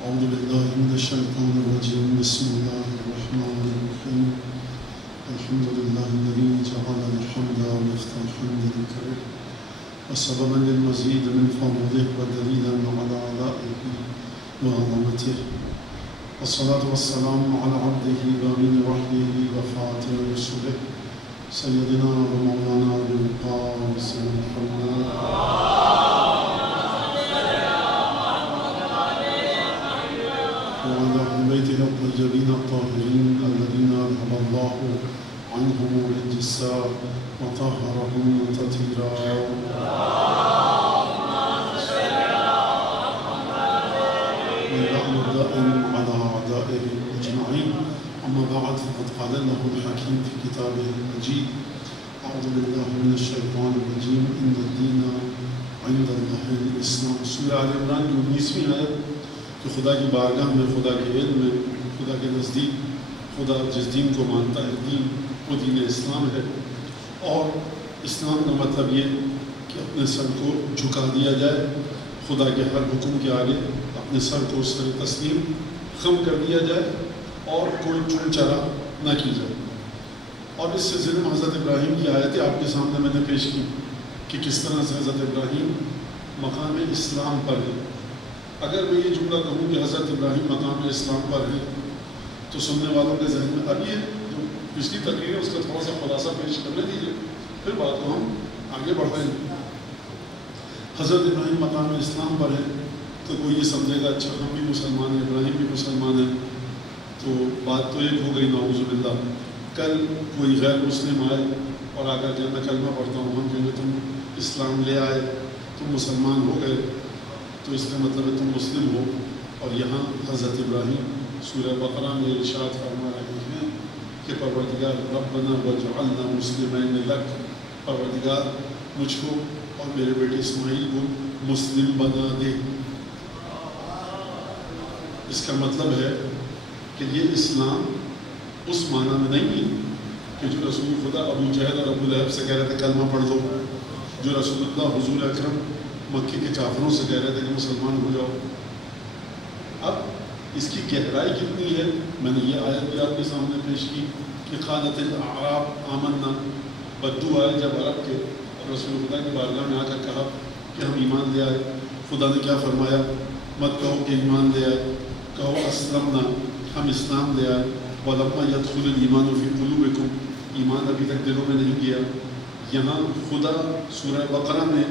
أعوذ بالله من الشيطان الرجيم بسم الله الرحمن الرحيم الحمد لله الذي جعل الحمد مفتاح لذكره وسببا للمزيد من فضله ودليلا على آلائه وعظمته والصلاة والسلام على عبده ومن وحيه وخاتم رسله سيدنا ومولانا أبي القاسم محمد وعلى أهل بيته الطيبين الطاهرين الذين أذهب الله عنهم الرجس وطهرهم تطهيرا. واللعن الدائم على أعدائه أجمعين. أما بعد فقد قال له الحكيم في كتابه المجيد أعوذ بالله من الشيطان الرجيم إن الدين عند الله الإسلام. سورہ آل عمران کی 19ویں آیت کہ خدا کی بارگاہ میں، خدا کے علم میں، خدا کے نزدیک خدا جس دین کو مانتا ہے دین وہ دین اسلام ہے. اور اسلام کا مطلب یہ کہ اپنے سر کو جھکا دیا جائے، خدا کے ہر حکم کے آگے اپنے سر کو سر تسلیم خم کر دیا جائے اور کوئی چون چرا نہ کی جائے. اور اس سلسلے میں حضرت ابراہیم کی آیتیں آپ کے سامنے میں نے پیش کی کہ کس طرح سے حضرت ابراہیم مقام اسلام پر ہے. اگر میں یہ جملہ کہوں کہ حضرت ابراہیم مقام اسلام پر ہے تو سننے والوں کے ذہن میں اب یہ جو پچھلی تقریر ہے اس کا تھوڑا سا خلاصہ پیش کرنے دیجیے، پھر بات کو ہم آگے بڑھائیں گے. حضرت ابراہیم مقام اسلام پر ہے تو کوئی یہ سمجھے گا اچھا ہم بھی مسلمان ہیں، ابراہیم بھی مسلمان ہیں، تو بات تو ایک ہو گئی نعوذ باللہ. کل کوئی غیر مسلم آئے اور آ کر میں کلمہ پڑھتا ہوں، ہم کہیں گے تم اسلام لے آئے، تم مسلمان ہو گئے، تو اس کا مطلب ہے تم مسلم ہو. اور یہاں حضرت ابراہیم سورہ بقرہ میں ارشاد فرما رہے ہیں کہ پروردگار ربنا وجعلنا مسلمین لک، پروردگار مجھ کو اور میرے بیٹے اسماعیل کو مسلم بنا دے. اس کا مطلب ہے کہ یہ اسلام اس معنی میں نہیں ہے کہ جو رسول خدا ابو جہل اور ابو لہب سے کہہ رہے تھے کلمہ پڑھ دو، جو رسول اللہ حضور اکرم مکے کے کافروں سے کہہ رہے تھے کہ مسلمان ہو جاؤ. اب اس کی گہرائی کتنی ہے، میں نے یہ آیت بھی آپ کے سامنے پیش کی کہ قالت الاعراب آمنا، بدو آئے جب عرب کے رسول خدا کی بارگاہ میں آ کر کہا کہ ہم ایمان لے آئے. خدا نے کیا فرمایا؟ مت کہو کہ ایمان لے آئے، کہو اسلمنا، ہم اسلام لے آئے. ولما يدخل الایمان فی قلوبکم، ایمان ابھی تک دلوں میں نہیں گیا. یہاں خدا سورہ بقرہ میں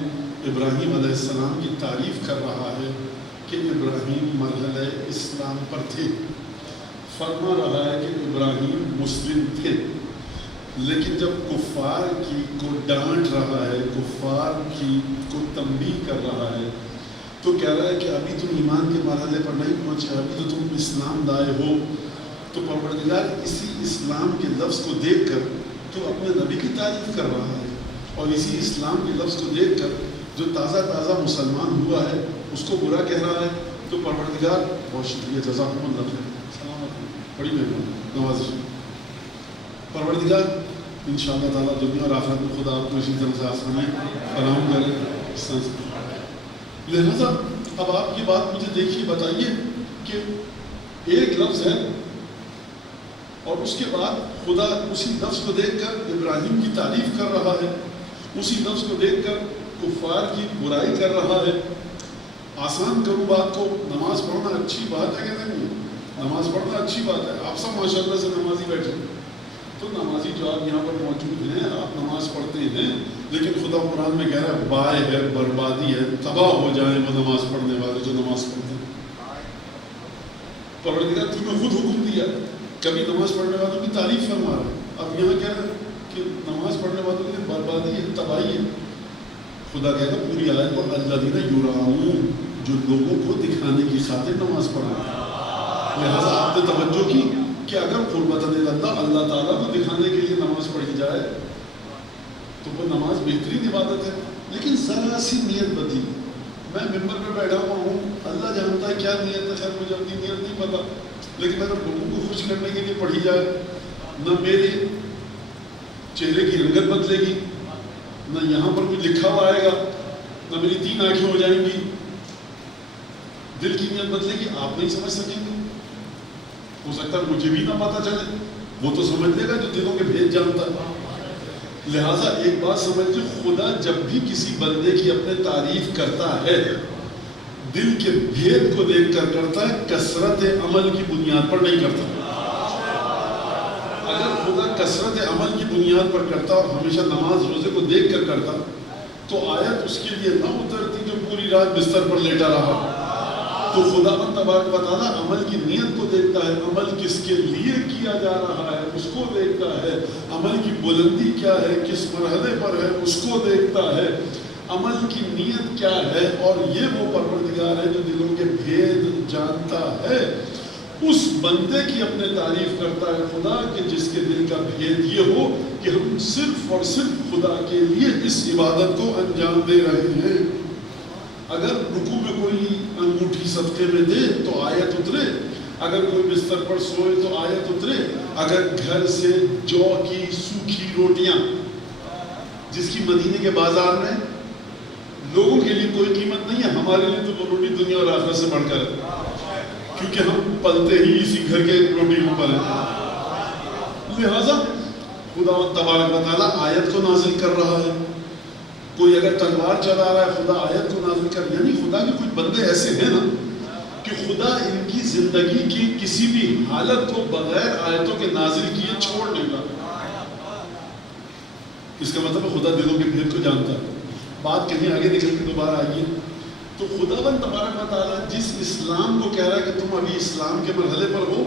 ابراہیم علیہ السلام کی تعریف کر رہا ہے کہ ابراہیم مرحلہ اسلام پر تھے. فرما رہا ہے کہ ابراہیم مسلم تھے، لیکن جب کفار کی کو ڈانٹ رہا ہے، کفار کی کو تنبیہ کر رہا ہے، تو کہہ رہا ہے کہ ابھی تم ایمان کے مرحلے پر نہیں پہنچے، ابھی تو تم اسلام لائے ہو. تو پروردگار اسی اسلام کے لفظ کو دیکھ کر جو اپنے نبی کی تعریف کر رہا ہے اور اسی اسلام کے لفظ کو دیکھ کر جو تازہ تازہ مسلمان ہوا ہے اس کو برا کہہ رہا ہے. تو پروردگار بہت شکریہ، جزاکم اللہ خیر، السلام علیکم، بڑی مہربانی، نوازش. پروردگار انشاءاللہ تعالیٰ دنیا اور آخرت میں خدا آپ کو اسی طرح سے آسانی فراہم کرے. لہذا اب آپ یہ بات مجھے دیکھیے، بتائیے کہ ایک لفظ ہے اور اس کے بعد خدا اسی لفظ کو دیکھ کر ابراہیم کی تعریف کر رہا ہے، اسی لفظ کو دیکھ کر کفار کی برائی کر رہا ہے. آسان کروں بات کو، نماز پڑھنا اچھی بات ہے کہ نہیں؟ نماز پڑھنا اچھی بات ہے. آپ سب ماشاءاللہ سے نمازی بیٹھے، تو نمازی جو آپ یہاں پر موجود ہیں، آپ نماز پڑھتے ہیں، لیکن خدا قرآن میں کہہ رہا ہے بائے ہے، بربادی ہے، تباہ ہو جائیں وہ نماز پڑھنے والے جو نماز پڑھتے ہیں. پروردگار تمہیں خود حکم دیا، کبھی نماز پڑھنے والوں کی تعریف فرما رہا ہے. اب یہاں کہہ رہا ہے کہ نماز پڑھنے والوں کی بربادی ہے، تباہی ہے. خدا کہتا ہے پوری آیت کو الذین یراؤن، جو لوگوں کو دکھانے کی خاطر نماز پڑھنا. لہٰذا آپ نے توجہ کی کہ اگر قربت اللہ تعالیٰ کو دکھانے کے لیے نماز پڑھی جائے تو وہ نماز بہترین عبادت ہے. لیکن ذرا سی نیت بدلی. میں ممبر پہ بیٹھا ہوا ہوں، اللہ جانتا ہے کیا نیت ہے، خیر مجھے اپنی نیت نہیں پتا، لیکن اگر لوگوں کو خوش کرنے کے لیے پڑھی جائے، نہ میرے چہرے کی رنگت بدلے گی، نہ یہاں پر کچھ لکھا ہوا آئے گا، نہ میری 3 آنکھیں ہو جائیں گی، دل کی نیت بدلے گی آپ نہیں سمجھ سکیں گے. ہو سکتا ہے مجھے بھی نہ پتا چلے, وہ تو سمجھ لے گا جو دلوں کے بھید جانتا ہے. لہٰذا ایک بات سمجھیں, خدا جب بھی کسی بندے کی اپنے تعریف کرتا ہے دل کے بھید کو دیکھ کر کرتا ہے, کثرت عمل کی بنیاد پر نہیں کرتا. اگر خدا کثرت عمل کی بنیاد پر کرتا اور ہمیشہ نماز روزے کو دیکھ کر کرتا تو آیت اس کے لیے نہ اترتی جو پوری رات بستر پر لیٹا رہا. تو خداوند تبارک و تعالیٰ عمل کی نیت کو دیکھتا ہے, عمل کس کے لیے کیا جا رہا ہے اس کو دیکھتا ہے, عمل کی بلندی کیا ہے, کس مرحلے پر ہے اس کو دیکھتا ہے, عمل کی نیت کیا ہے. اور یہ وہ پروردگار ہے جو دلوں کے بھید جانتا ہے. اس بندے کی اپنے تعریف کرتا ہے خدا کہ جس کے دل کا بھید یہ ہو کہ ہم صرف اور صرف خدا کے لیے اس عبادت کو انجام دے رہے ہیں. اگر رکوع میں کوئی انگوٹھی صدقے میں دے تو آیت اترے, اگر کوئی بستر پر سوئے تو آیت اترے, اگر گھر سے جو کی سوکھی روٹیاں جس کی مدینے کے بازار میں لوگوں کے لیے کوئی قیمت نہیں ہے, ہمارے لیے تو وہ روٹی دنیا اور آخرت سے بڑھ کر ہے, کیونکہ ہم پلتے ہی اسی گھر کے روٹی کو پلے. لہذا خداوند تبارک و تعالیٰ آیت کو نازل کر رہا ہے. کوئی اگر تلوار چلا رہا ہے خدا آیت کو نازل کر, یعنی خدا کے کچھ بندے ایسے ہیں نا کہ خدا ان کی زندگی کی کسی بھی حالت کو بغیر آیتوں کے نازل کیے چھوڑ نہیں رہا. اس کا مطلب خدا دلوں کے بھید کو جانتا ہے. بات کہیں آگے نکل کے دوبارہ آئیے تو خداوند تبارک و تعالیٰ جس اسلام کو کہہ رہا ہے کہ تم ابھی اسلام کے مرحلے پر ہو,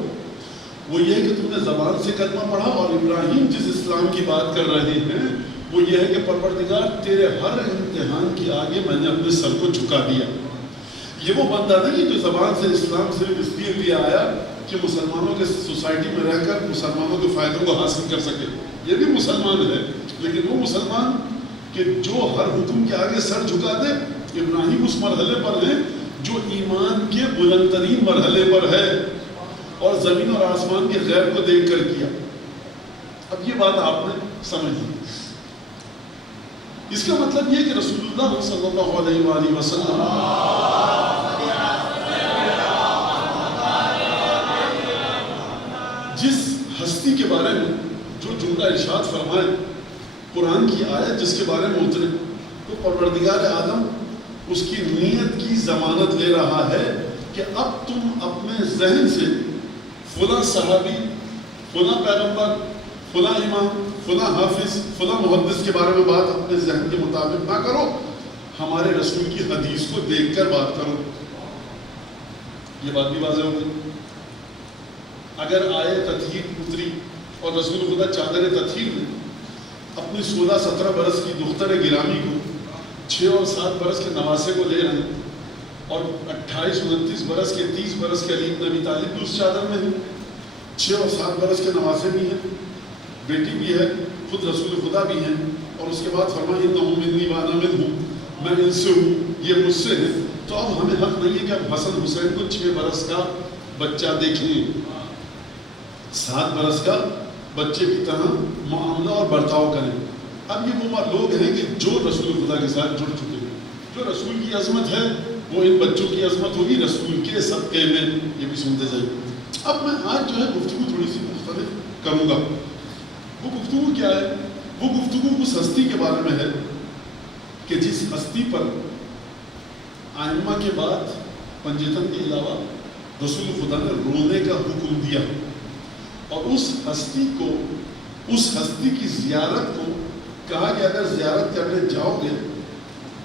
وہ یہ ہے کہ تم نے زبان سے کلمہ پڑھا. اور ابراہیم جس اسلام کی بات کر رہے ہیں وہ یہ ہے کہ پروردگار تیرے ہر امتحان کے آگے میں نے اپنے سر کو جھکا دیا. یہ وہ بندہ نہیں جو زبان سے اسلام صرف اس لیے آیا کہ مسلمانوں کے سوسائٹی میں رہ کر مسلمانوں کے فائدوں کو حاصل کر سکے. یہ بھی مسلمان ہے, لیکن وہ مسلمان کہ جو ہر حکم کے آگے سر جھکا دے. ابراہیم اس مرحلے پر ہیں جو ایمان کے بلند ترین مرحلے پر ہے اور زمین اور آسمان کے غیب کو دیکھ کر کیا. اب یہ بات آپ نے سمجھ لی. اس کا مطلب یہ کہ رسول اللہ صلی اللہ علیہ وآلہ وسلم جس ہستی کے بارے میں جو جملہ ارشاد فرمائے, قرآن کی آیت جس کے بارے میں اترے, تو پروردگار عالم اس کی نیت کی ضمانت لے رہا ہے کہ اب تم اپنے ذہن سے فلاں صحابی, فلاں پیغمبر, فلاں امام, فلاں حافظ, فلاں محدث کے بارے میں بات اپنے ذہن کے مطابق نہ کرو, ہمارے رسول کی حدیث کو دیکھ کر بات کرو. یہ بات بھی واضح ہو گئی. اگر آئے تطہیر اتری اور رسول خدا چادر تطہیر میں اپنی 16-17 برس کی دختر گرامی کو 6 اور 7 برس کے نواسے کو لے رہے ہیں, اور 28-29 برس کے 30 برس کے علی بن ابی طالب بھی اس چادر میں ہیں, 6 اور 7 برس کے نواسے بھی ہیں, بیٹی بھی ہے, خود رسول خدا بھی ہیں, اور اس کے بعد فرمائے انہم منی وانا منہم, میں ان سے ہوں, یہ مجھ سے ہیں. تو اب ہمیں حق نہیں ہے کہ اب حسن حسین کو 6 برس کا بچہ دیکھیں, 7 برس کا بچے کی طرح معاملہ اور برتاؤ کریں. اب یہ وہ لوگ ہیں کہ جو رسول خدا کے ساتھ جڑ چکے ہیں. جو رسول کی عظمت ہے وہ ان بچوں کی عظمت ہوگی رسول کے صدقے میں. یہ بھی سنتے جائیں. اب میں آج جو ہے گفتگو تھوڑی سی مختلف کروں گا. وہ گفتگو کیا ہے؟ وہ گفتگو اس ہستی کے بارے میں ہے کہ جس ہستی پر آئمہ کے بعد پنجتن کے علاوہ رسول خدا نے رونے کا حکم دیا, اور اس ہستی کو, اس ہستی کی زیارت کو کہا کہ اگر زیارت کرنے جاؤ گے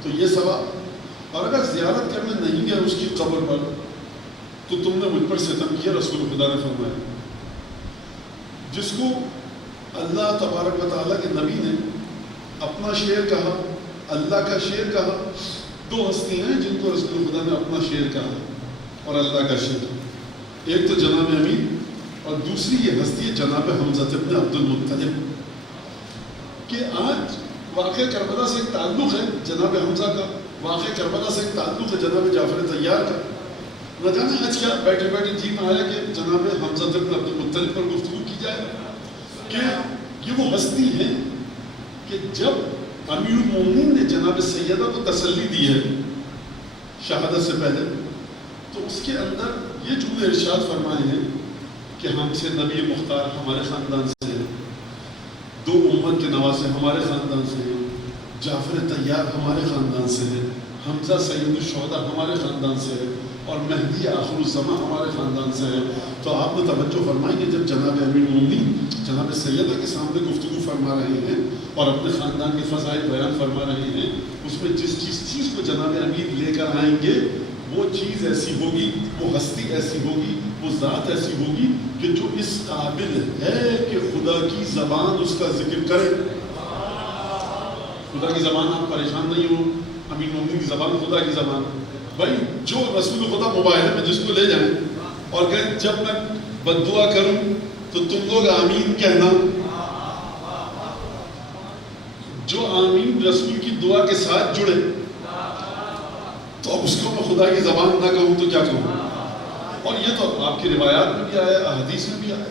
تو یہ ثواب, اور اگر زیارت کرنے نہیں گئے اس کی قبر پر تو تم نے مجھ پر ستم کیا. رسول خدا نے فرمایا. جس کو اللہ تبارک و تعالیٰ کے نبی نے اپنا شعر کہا, اللہ کا شعر کہا. 2 ہستیاں ہیں جن کو رسول خدا نے اپنا شعر کہا اور اللہ کا شعر. ایک تو جناب امین اور دوسری یہ ہستی ہے جناب حمزہ بن عبد المطلب. کہ آج واقع کربلا سے ایک تعلق ہے جناب حمزہ کا, واقع کربلا سے ایک تعلق ہے جناب جعفر طیار کا. نہ جانے آج کیا بیٹھے بیٹھے جی میں آیا کہ جناب حمزہ بن عبد المطلب پر گفتگو کی جائے کہ یہ وہ ہستی ہے کہ جب امیر المومنین نے جناب سیدہ کو تسلی دی ہے شہادت سے پہلے, تو اس کے اندر یہ جملے ارشاد فرمائے ہیں کہ ہم سے نبی مختار ہمارے خاندان سے ہیں، 2 امت کے نواسے ہمارے خاندان سے ہیں، جعفر طیار ہمارے خاندان سے ہے، حمزہ سید الشہداء ہمارے خاندان سے ہے، اور مہدی آخر الزمان ہمارے خاندان سے ہے۔ تو آپ نے توجہ فرمائی کہ جب جناب امیر المومنین جناب سیدہ کے سامنے گفتگو فرما رہے ہیں اور اپنے خاندان کے فضائل بیان فرما رہے ہیں، اس میں جس چیز کو جناب امیر لے کر آئیں گے وہ چیز ایسی ہوگی، وہ ہستی ایسی ہوگی، وہ ذات ایسی ہوگی کہ جو اس قابل ہے کہ خدا کی زبان اس کا ذکر کرے۔ خدا کی زبان آپ پریشان نہیں ہو، امیر المومنین کی زبان خدا کی زبان، بھائی جو رسول خدا مباحثے میں جس کو لے جائیں اور کہیں جب میں بد دعا کروں تو تم لوگ آمین کہنا، جو آمین رسول کی دعا کے ساتھ جڑے تو اب اس کو میں خدا کی زبان نہ کہوں تو کیا کہوں؟ اور یہ تو آپ کی روایات میں بھی آیا، احادیث میں بھی آیا۔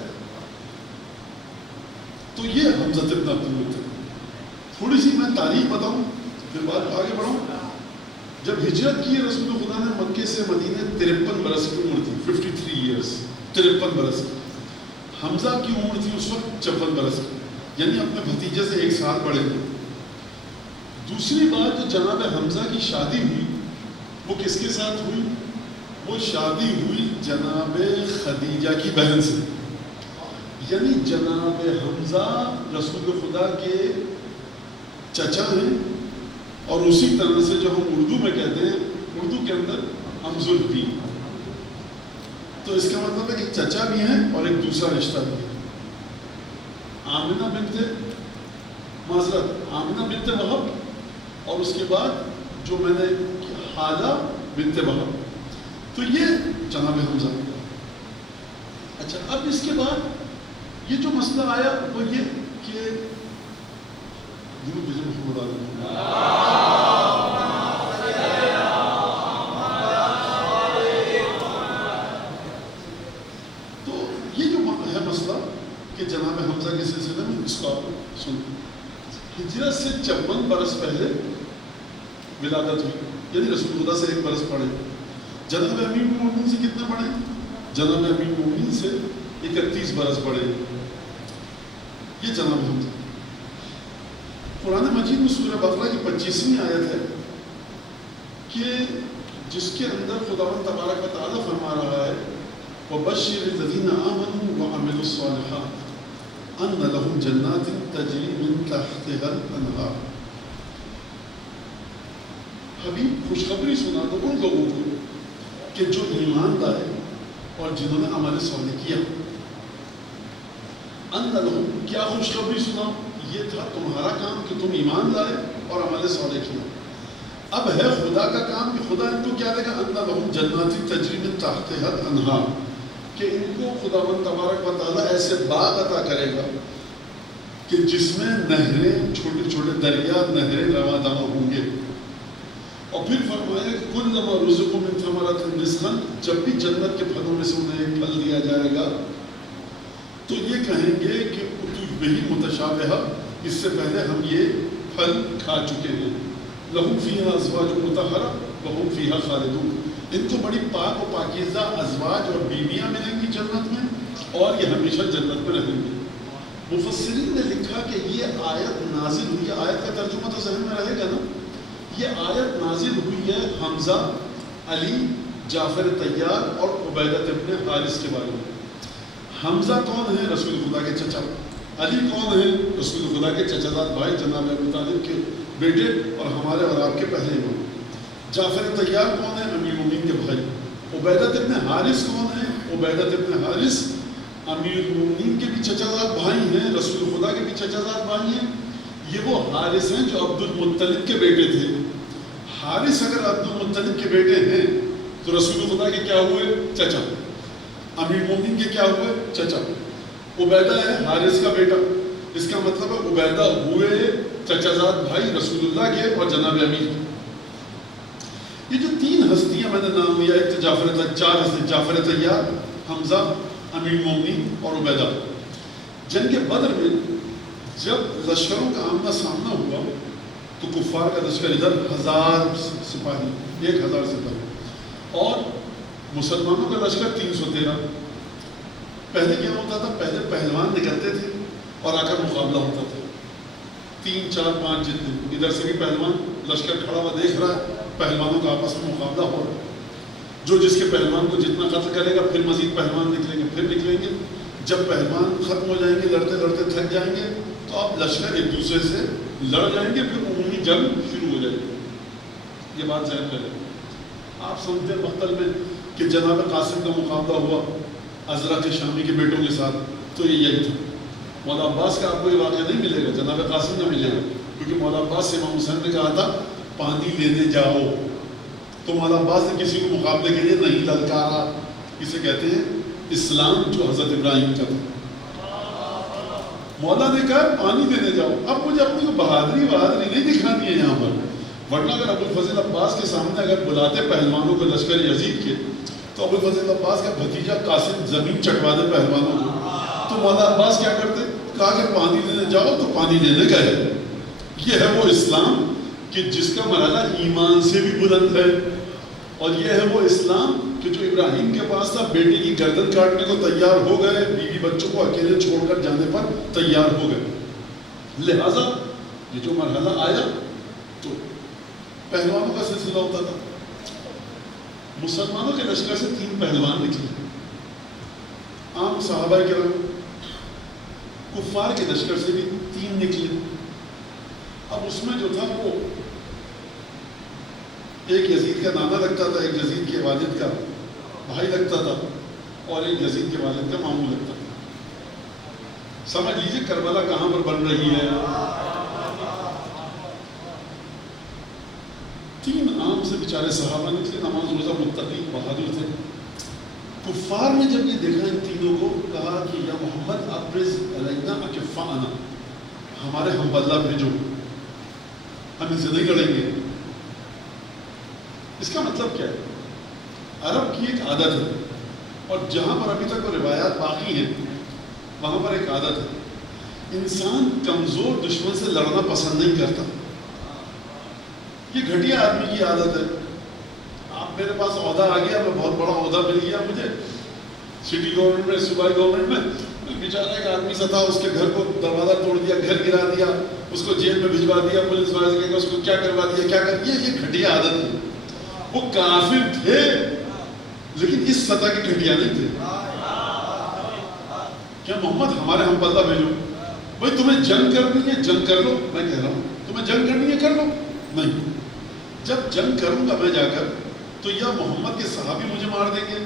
تو یہ حمزہ بن عبد المطلب۔ تھوڑی سی میں تاریخ بتاؤں پھر بات آگے بڑھوں۔ جب ہجرت کی رسول خدا نے مکے سے مدینے 53 برس کی عمر تھی، 53 ایئرس، 53 برس کی۔ حمزہ کی عمر تھی اس وقت 56 برس کی، یعنی اپنے بھتیجے سے 1 سال بڑے تھے۔ دوسری بات جو جناب حمزہ کی شادی ہوئی وہ کس کے ساتھ ہوئی؟ وہ شادی ہوئی جناب خدیجہ کی بہن سے، یعنی جناب حمزہ رسول خدا کے چچا ہیں، اور اسی طرح سے جو ہم اردو میں کہتے ہیں، اردو کے اندر حمز الدین، تو اس کا مطلب ہے کہ چچا بھی ہیں اور ایک دوسرا رشتہ بھی ہے۔ آمنہ بنت معذرت آمنہ بنت وہب، اور اس کے بعد جو میں نے حالہ بنت وہب، تو یہ جناب حمزہ۔ اچھا، اب اس کے بعد یہ جو مسئلہ آیا وہ یہ کہ محمد تو یہ جو ہے مسئلہ کہ جناب حمزہ کے سلسلے میں اس کو آپ سنیں۔ ہجرت سے 56 برس پہلے ولادت ہوئی، یعنی رسول خدا سے 1 برس پڑے۔ جناب امیر المومنین سے کتنے پڑھے؟ جناب امیر المومنین سے 31 برس پڑے۔ یہ جناب حمزہ۔ قرآن مجید میں سورہ بقرہ کی 25ویں آیت ہے کہ جس کے اندر خداوند تبارک و تعالیٰ فرما رہا ہے وَبَشِّرِ الَّذِينَ آمَنُوا وَعَمِلُوا الصَّالِحَاتِ أَنَّ لَهُمْ جَنَّاتٍ تَجْرِي مِن تَحْتِهَا الْأَنْهَارُ۔ حبیب خوشخبری سنا دو ان لوگوں کو کہ جو ایمان لائے اور جنہوں نے عمل صالح کیا۔ ان لہم، کیا خوشخبری سنا؟ یہ تھا تمہارا کام کہ تم ایمان لائے اور عمل صالح کیا۔ اب ہے خدا کا کام کہ خدا ان کو کیا دے گا؟ ان لہم جنات تجری من تحتها الانہار، کہ ان کو خداوند تبارک و تعالیٰ ایسے باغ عطا کرے گا کہ جس میں نہریں، چھوٹے چھوٹے دریا، نہریں رواں دواں ہوں گے۔ اور پھر فرمایا کہ کلما رزقوا من ثمرۃ رزقا، جب بھی جنت کے پھلوں میں سے انہیں ایک پھل دیا جائے گا تو یہ کہیں گے کہ اتوا بہ متشابہہ، اس سے پہلے ہم یہ پھل کھا چکے ہیں۔ لہم فیہا ازواج مطہرہ وہم فیہا خالدون، ان کو بڑی پاک و پاکیزہ ازواج اور بیویاں ملیں گی جنت میں، اور یہ ہمیشہ جنت میں رہیں گے۔ مفسرین نے لکھا کہ یہ آیت نازل ہوئی، آیت کا ترجمہ تو ذہن میں رہے گا نا، یہ آیت نازل ہوئی ہے حمزہ، علی، جعفر طیار اور عبیدہ ابن حارث کے بارے میں۔ حمزہ کون ہے؟ رسول خدا کے چچا۔ علی کون ہے؟ رسول خدا کے چچا زاد بھائی جناب ابو طالب کے بیٹے اور ہمارے اور آپ کے پہلے امام۔ جعفر طیار کون ہے؟ امیر المومنین کے بھائی۔ عبیدہ ابن حارث کون ہے؟ عبیدہ ابن حارث امیر المومنین کے بھی چچا زاد بھائی ہیں، رسول خدا کے بھی چچا زاد بھائی ہیں۔ یہ وہ حارث ہیں جو عبد المطلب کے بیٹے تھے۔ حارث اگر عبد المطلب کے بیٹے ہیں تو رسول خدا کے کیا ہوئے؟ چچا۔ امیر المومنین کے کیا ہوئے؟ چچا۔ عبیدہ ہے حارث کا بیٹا، اس کا مطلب ہے عبیدہ ہوئے چچا زاد بھائی رسول اللہ کے اور جناب امیر۔ یہ جو 3 ہستیاں میں نے نام لیا، ایک تو چار ہستی، جعفر طیار، حمزہ، امیر المومنین اور عبیدہ۔ جنگ بدر میں جب لشکروں کا آمنا سامنا ہوا تو کفار کا لشکر ادھر 1000 سپاہی، 1000 سپاہی، اور مسلمانوں کا لشکر 313. پہلے کیا ہوتا تھا؟ پہلے پہلوان نکلتے تھے اور آ کر مقابلہ ہوتا تھا. 3 4 5 جتنے ادھر سے بھی پہلوان لشکر کھڑا ہوا دیکھ رہا ہے، پہلوانوں کا آپس میں مقابلہ ہو رہا ہے. جو جس کے پہلوان کو جتنا قتل کرے گا پھر مزید پہلوان نکلیں گے، پھر نکلیں گے. جب پہلوان ختم ہو جائیں گے، لڑتے لڑتے تھک جائیں گے، تو اب لشکر ایک دوسرے سے لڑ جائیں گے، پھر عمومی جنگ شروع ہو جائے گی. یہ بات ذہن میں رہے. آپ سمجھتے ہیں مقتل میں کہ جناب قاسم کا مقابلہ ہوا ازرق شامی کے بیٹوں کے ساتھ، تو یہ یہی تھا. مولا عباس کا آپ کو یہ واقعہ نہیں ملے گا، جناب قاسم نہ ملے گا، کیونکہ مولا عباس سے امام حسین نے کہا تھا پانی لینے جاؤ، تو مولا عباس نے کسی کو مقابلے کے لیے نہیں للکارا. اسے کہتے ہیں اسلام جو حضرت ابراہیم کا تھا. مولا نے کہا پانی دینے جاؤ. اب مجھے اپنی کو بہادری نہیں دکھانی ہے یہاں پر، ورنہ اگر ابو الفضل عباس کے سامنے اگر بلاتے پہلوانوں کو لشکر یزید کے، تو ابو الفضل عباس کا بھتیجا قاسم زمین چٹوا دے پہلوانوں کو. تو مولا عباس کیا کرتے؟ کہا کہ پانی لینے جاؤ، تو پانی لینے گئے. یہ ہے وہ اسلام کہ جس کا مرحلہ ایمان سے بھی بلند ہے، اور یہ ہے وہ اسلام کہ جو ابراہیم کے پاس تھا، بیٹے کی گردن کاٹنے کو تیار ہو گئے، بیوی بچوں کو اکیلے چھوڑ کر جانے پر تیار ہو گئے. لہذا یہ جو مرحلہ آیا تو پہلوانوں کا سلسلہ ہوتا تھا. مسلمانوں کے لشکر سے 3 پہلوان نکلے. عام صحابہ کرام، کفار کے لشکر سے بھی 3 نکلے. اب اس میں جو تھا وہ ایک یزید کا نانا لگتا تھا، ایک یزید کے والد کا بھائی لگتا تھا، اور ایک یزید کے والد کا ماموں لگتا تھا. سمجھ لیجیے کربلا کہاں پر بن رہی ہے. 3 عام سے بیچارے صحابہ نکلے، نماز روزہ متقی بہادر تھے. کفار نے جب یہ دیکھا ان تینوں کو، کہا کہ یا محمد ابرز علینا اکفاءنا، ہمارے ہم بدلہ بھیجو، ہم ان سے نہیں لڑیں گے. اس کا مطلب کیا ہے؟ عرب کی ایک عادت ہے، اور جہاں پر ابھی تک وہ روایات باقی ہیں وہاں پر ایک عادت ہے، انسان کمزور دشمن سے لڑنا پسند نہیں کرتا. یہ گھٹیا آدمی کی عادت ہے. آپ میرے پاس عہدہ آ گیا، میں بہت بڑا عہدہ مل گیا مجھے سٹی گورنمنٹ میں، صوبائی گورنمنٹ میں، بیچارہ ایک آدمی سا تھا، اس کے گھر کو دروازہ توڑ دیا، گھر گرا دیا، اس کو جیل میں بھجوا دیا، پولیس والے سے کہا اس کو کیا کروا دیا، کیا کر دیا. یہ گھٹیا عادت ہے. وہ کافر تھے لیکن اس سطح کے گھٹیا نہیں تھے. کیا محمد ہمارے ہم پلہ بھیجو، بھائی تمہیں جنگ کرنی ہے جنگ کر لو، میں کہہ رہا ہوں تمہیں جنگ کرنی ہے کر لو. نہیں، جب جنگ کروں گا میں جا کر تو یا محمد کے صحابی مجھے مار دیں گے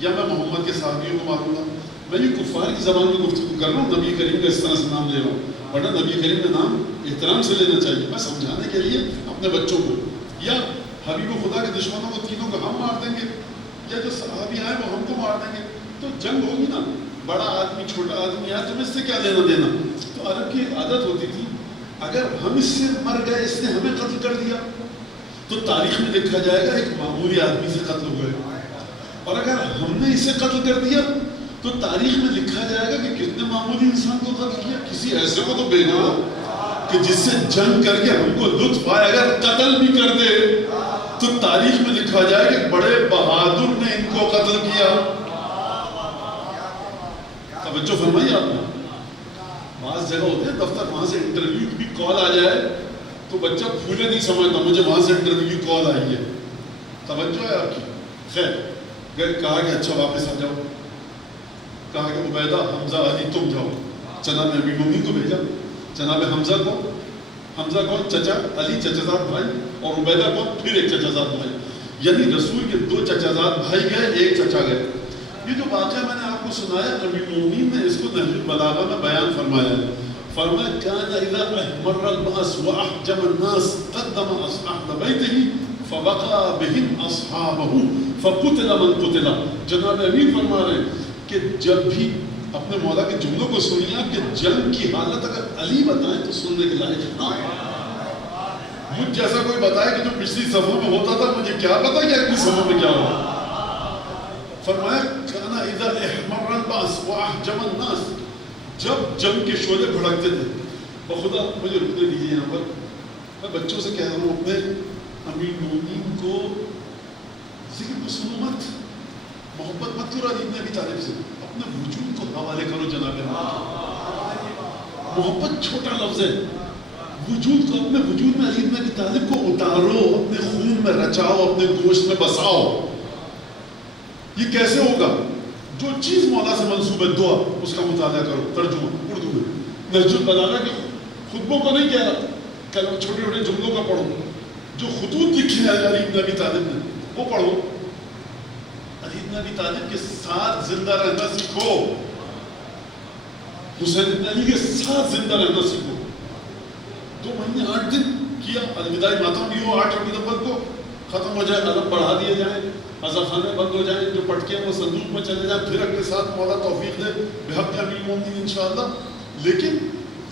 یا میں محمد کے صحابیوں کو ماروں گا. میں یہ کفار کی زبان میں گفتگو کر رہا ہوں، نبی کریم کا اس طرح سے نام لے رہا ہوں، ورنہ نبی کریم کا نام احترام سے لینا چاہیے. میں سمجھانے کے لیے اپنے بچوں کو، یا حبیب خدا کے دشمنوں کو تینوں کو ہم مار دیں گے، یا جو صحابی آئے وہ ہم کو مار دیں گے، تو جنگ ہوگی نا. بڑا آدمی چھوٹا آدمی آئے تمہیں اس سے کیا لینا دینا. تو عرب کی ایک عادت ہوتی تھی، اگر ہم اس سے مر گئے، اس نے ہمیں قتل کر دیا، تو تاریخ میں لکھا جائے گا ایک معمولی آدمی سے قتل ہو گئے. اور اگر ہم نے اسے قتل کر دیا تو تاریخ میں لکھا جائے گا کہ کتنے معمولی انسان کو قتل کیا. کسی ایسے کو تو بھیجو کہ جس سے جنگ کر کے ہم کو لطف آئے. اگر قتل بھی کر دے تو تاریخ میں لکھا جائے کہ بڑے بہادر نے ان کو قتل کیا. توجہ فرمائیے آپ نے. بعض جگہ ہوتے ہیں دفتر، وہاں سے انٹرویو کی بھی کال آ جائے تو بچہ پھولے نہیں سمجھتا مجھے وہاں سے انٹرویو کی کال آئی ہے. توجہ ہے آپ کی. خیر گئے، کہا کہ اچھا واپس آ جاؤ. کہا کہ عبیدہ حمزہ علی تم جاؤ. جناب امیر المومنین کو بھیجا. جناب حمزہ کو، حمزہ کو چچا، علی چچا زاد بھائی، اور عبیدہ کو پھر ایک چچا زاد بھائی. یعنی رسول کے 2 چچا زاد بھائی گئے، ایک چچا گئے. یہ جو واقعہ میں نے آپ کو سنایا، امیر المومنین نے اس کو نہج البلاغہ میں بیان فرمایا ہے. فرمایا كان اذا احمر الباس واحجم الناس قدم اهل بيته فبقى بهم اصحابه فقتل من قتل. جناب امیر فرما رہے ہیں کہ جب بھی اپنے مولا کے جملوں کو سنیے کہ جنگ کی حالت اگر علی بتائیں تو سننے کے لائق نہ. مجھ جیسا کوئی بتائے کہ جو پچھلی صفوں میں ہوتا تھا، مجھے کیا پتا کہ اگلی صفوں میں کیا ہوا. فرمایا كان اذا احمر الباس واحجم الناس، جب جنگ کے شعلے بھڑکتے تھے. بخدا مجھے رکنے دیجیے یہاں پر. میں بچوں سے کہہ رہا ہوں اپنے امیر المومنین کو ذکر کو سنو مت. محبت مت کرو علی بن ابی طالب سے، اپنے وجود کو حوالے کرو جناب محبت چھوٹا لفظ ہے، وجود کو، اپنے وجود میں علی بن ابی طالب کو اتارو، اپنے خون میں رچاؤ، اپنے گوشت میں بساؤ۔ یہ کیسے ہوگا؟ جو چیز مولا سے منسوب ہے دعا، اس کا مطالعہ کرو، ترجمہ اردو میں، نہج البلاغہ کے خطبوں کو نہیں کہہ رہا، کلام چھوٹے چھوٹے جملوں کا پڑھو، جو خطوط لکھے ہیں علی بن ابی طالب نے وہ پڑھو، علی بن ابی طالب کے ساتھ زندہ رہنا سیکھو، حسین بن علی کے ساتھ زندہ رہنا سیکھو۔ 2 مہینے 8 دن کیا، الوداعی ماتم بھی ہو 8 ربیع الاول کو ختم ہو جائے، علم بڑھا دیے جائیں، عزا خانے بند ہو جائیں، جو پٹکے وہ صندوق میں چلے جائیں، پھر اگلے ساتھ مولا توفیق دے بحق امیر المومنین انشاءاللہ۔ لیکن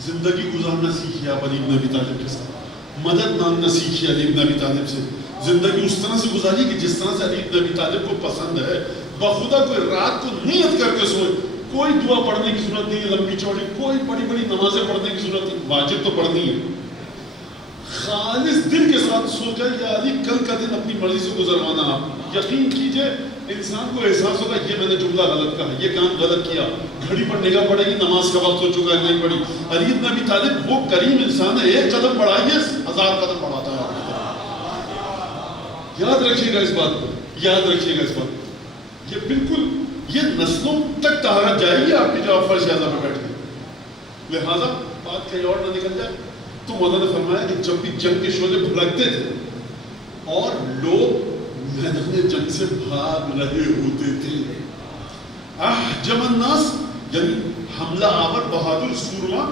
زندگی گزارنا سیکھیے آپ علی بن ابی طالب کے ساتھ، مدد مانگنا سیکھیے علی بن ابی طالب سے، زندگی اس طرح سے گزاری کہ جس طرح سے علی بن ابی طالب کو پسند ہے، بخدا کوئی رات کو نیت کر کے سوئے، کوئی دعا پڑھنے کی ضرورت نہیں ہے لمبی چوڑی، کوئی بڑی بڑی نمازیں پڑھنے کی ضرورت نہیں، واجب تو پڑھنی ہے، خالص دل کے ساتھ سوچ کر یا علی کل کا دن اپنی مرضی سے گزروانا۔ آپ یقین کیجئے انسان کو احساس ہوگا یہ میں نے جملہ غلط کہا، یہ کام غلط کیا، گھڑی پر نگاہ پڑے گی نماز کا وقت ہو چکا ہے نہیں پڑھی۔ علی بن ابی طالب وہ کریم انسان ہے، ایک قدم بڑھائیے 1000 قدم بڑھاتا ہے آپ کی۔ یاد رکھیے گا اس بات کو، یاد رکھیے گا اس بات کو، یہ بالکل یہ نسلوں تک طہارت جائے گی آپ کی جو آپ فرش اعظم میں بیٹھ گئے۔ لہٰذا بات کہیں اور نہ نکل جائے تو مولا نے فرمایا کہ جب بھی جنگ کے شعلے بھڑکتے تھے اور لوگ میدان جنگ سے بھاگ رہے ہوتے تھے، احجم الناس یعنی حملہ آور بہادر سورما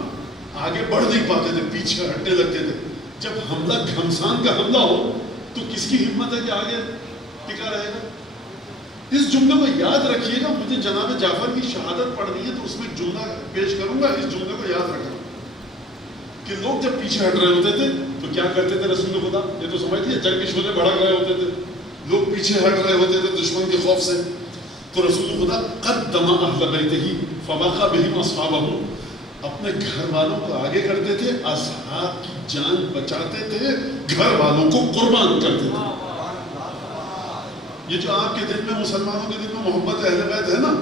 آگے بڑھ نہیں پاتے تھے، پیچھے ہٹنے لگتے تھے۔ جب حملہ گھمسان کا حملہ ہو تو کس کی ہمت ہے کہ آگے ٹکا رہے گا؟ اس جملے کو یاد رکھیے گا، مجھے جناب جعفر کی شہادت پڑھنی ہے تو اس میں ایک جملہ پیش کروں گا، اس جملے کو یاد رکھنا کہ لوگ جب پیچھے ہٹ رہے ہوتے تھے تو کیا کرتے تھے رسول خدا؟ یہ تو سمجھ لیے جنگ کے شعلے بھڑک رہے ہوتے تھے، لوگ پیچھے ہٹ رہے ہوتے تھے دشمن کے خوف سے، تو رسول خدا قدم اہل بیتہ فباقی بہم اصحابہ، اپنے گھر والوں کو آگے کرتے تھے، اصحاب کی جان بچاتے تھے، گھر والوں کو قربان کرتے تھے۔ یہ جو آپ کے دل میں، مسلمانوں کے دل میں محبت اہل بیت ہے نا،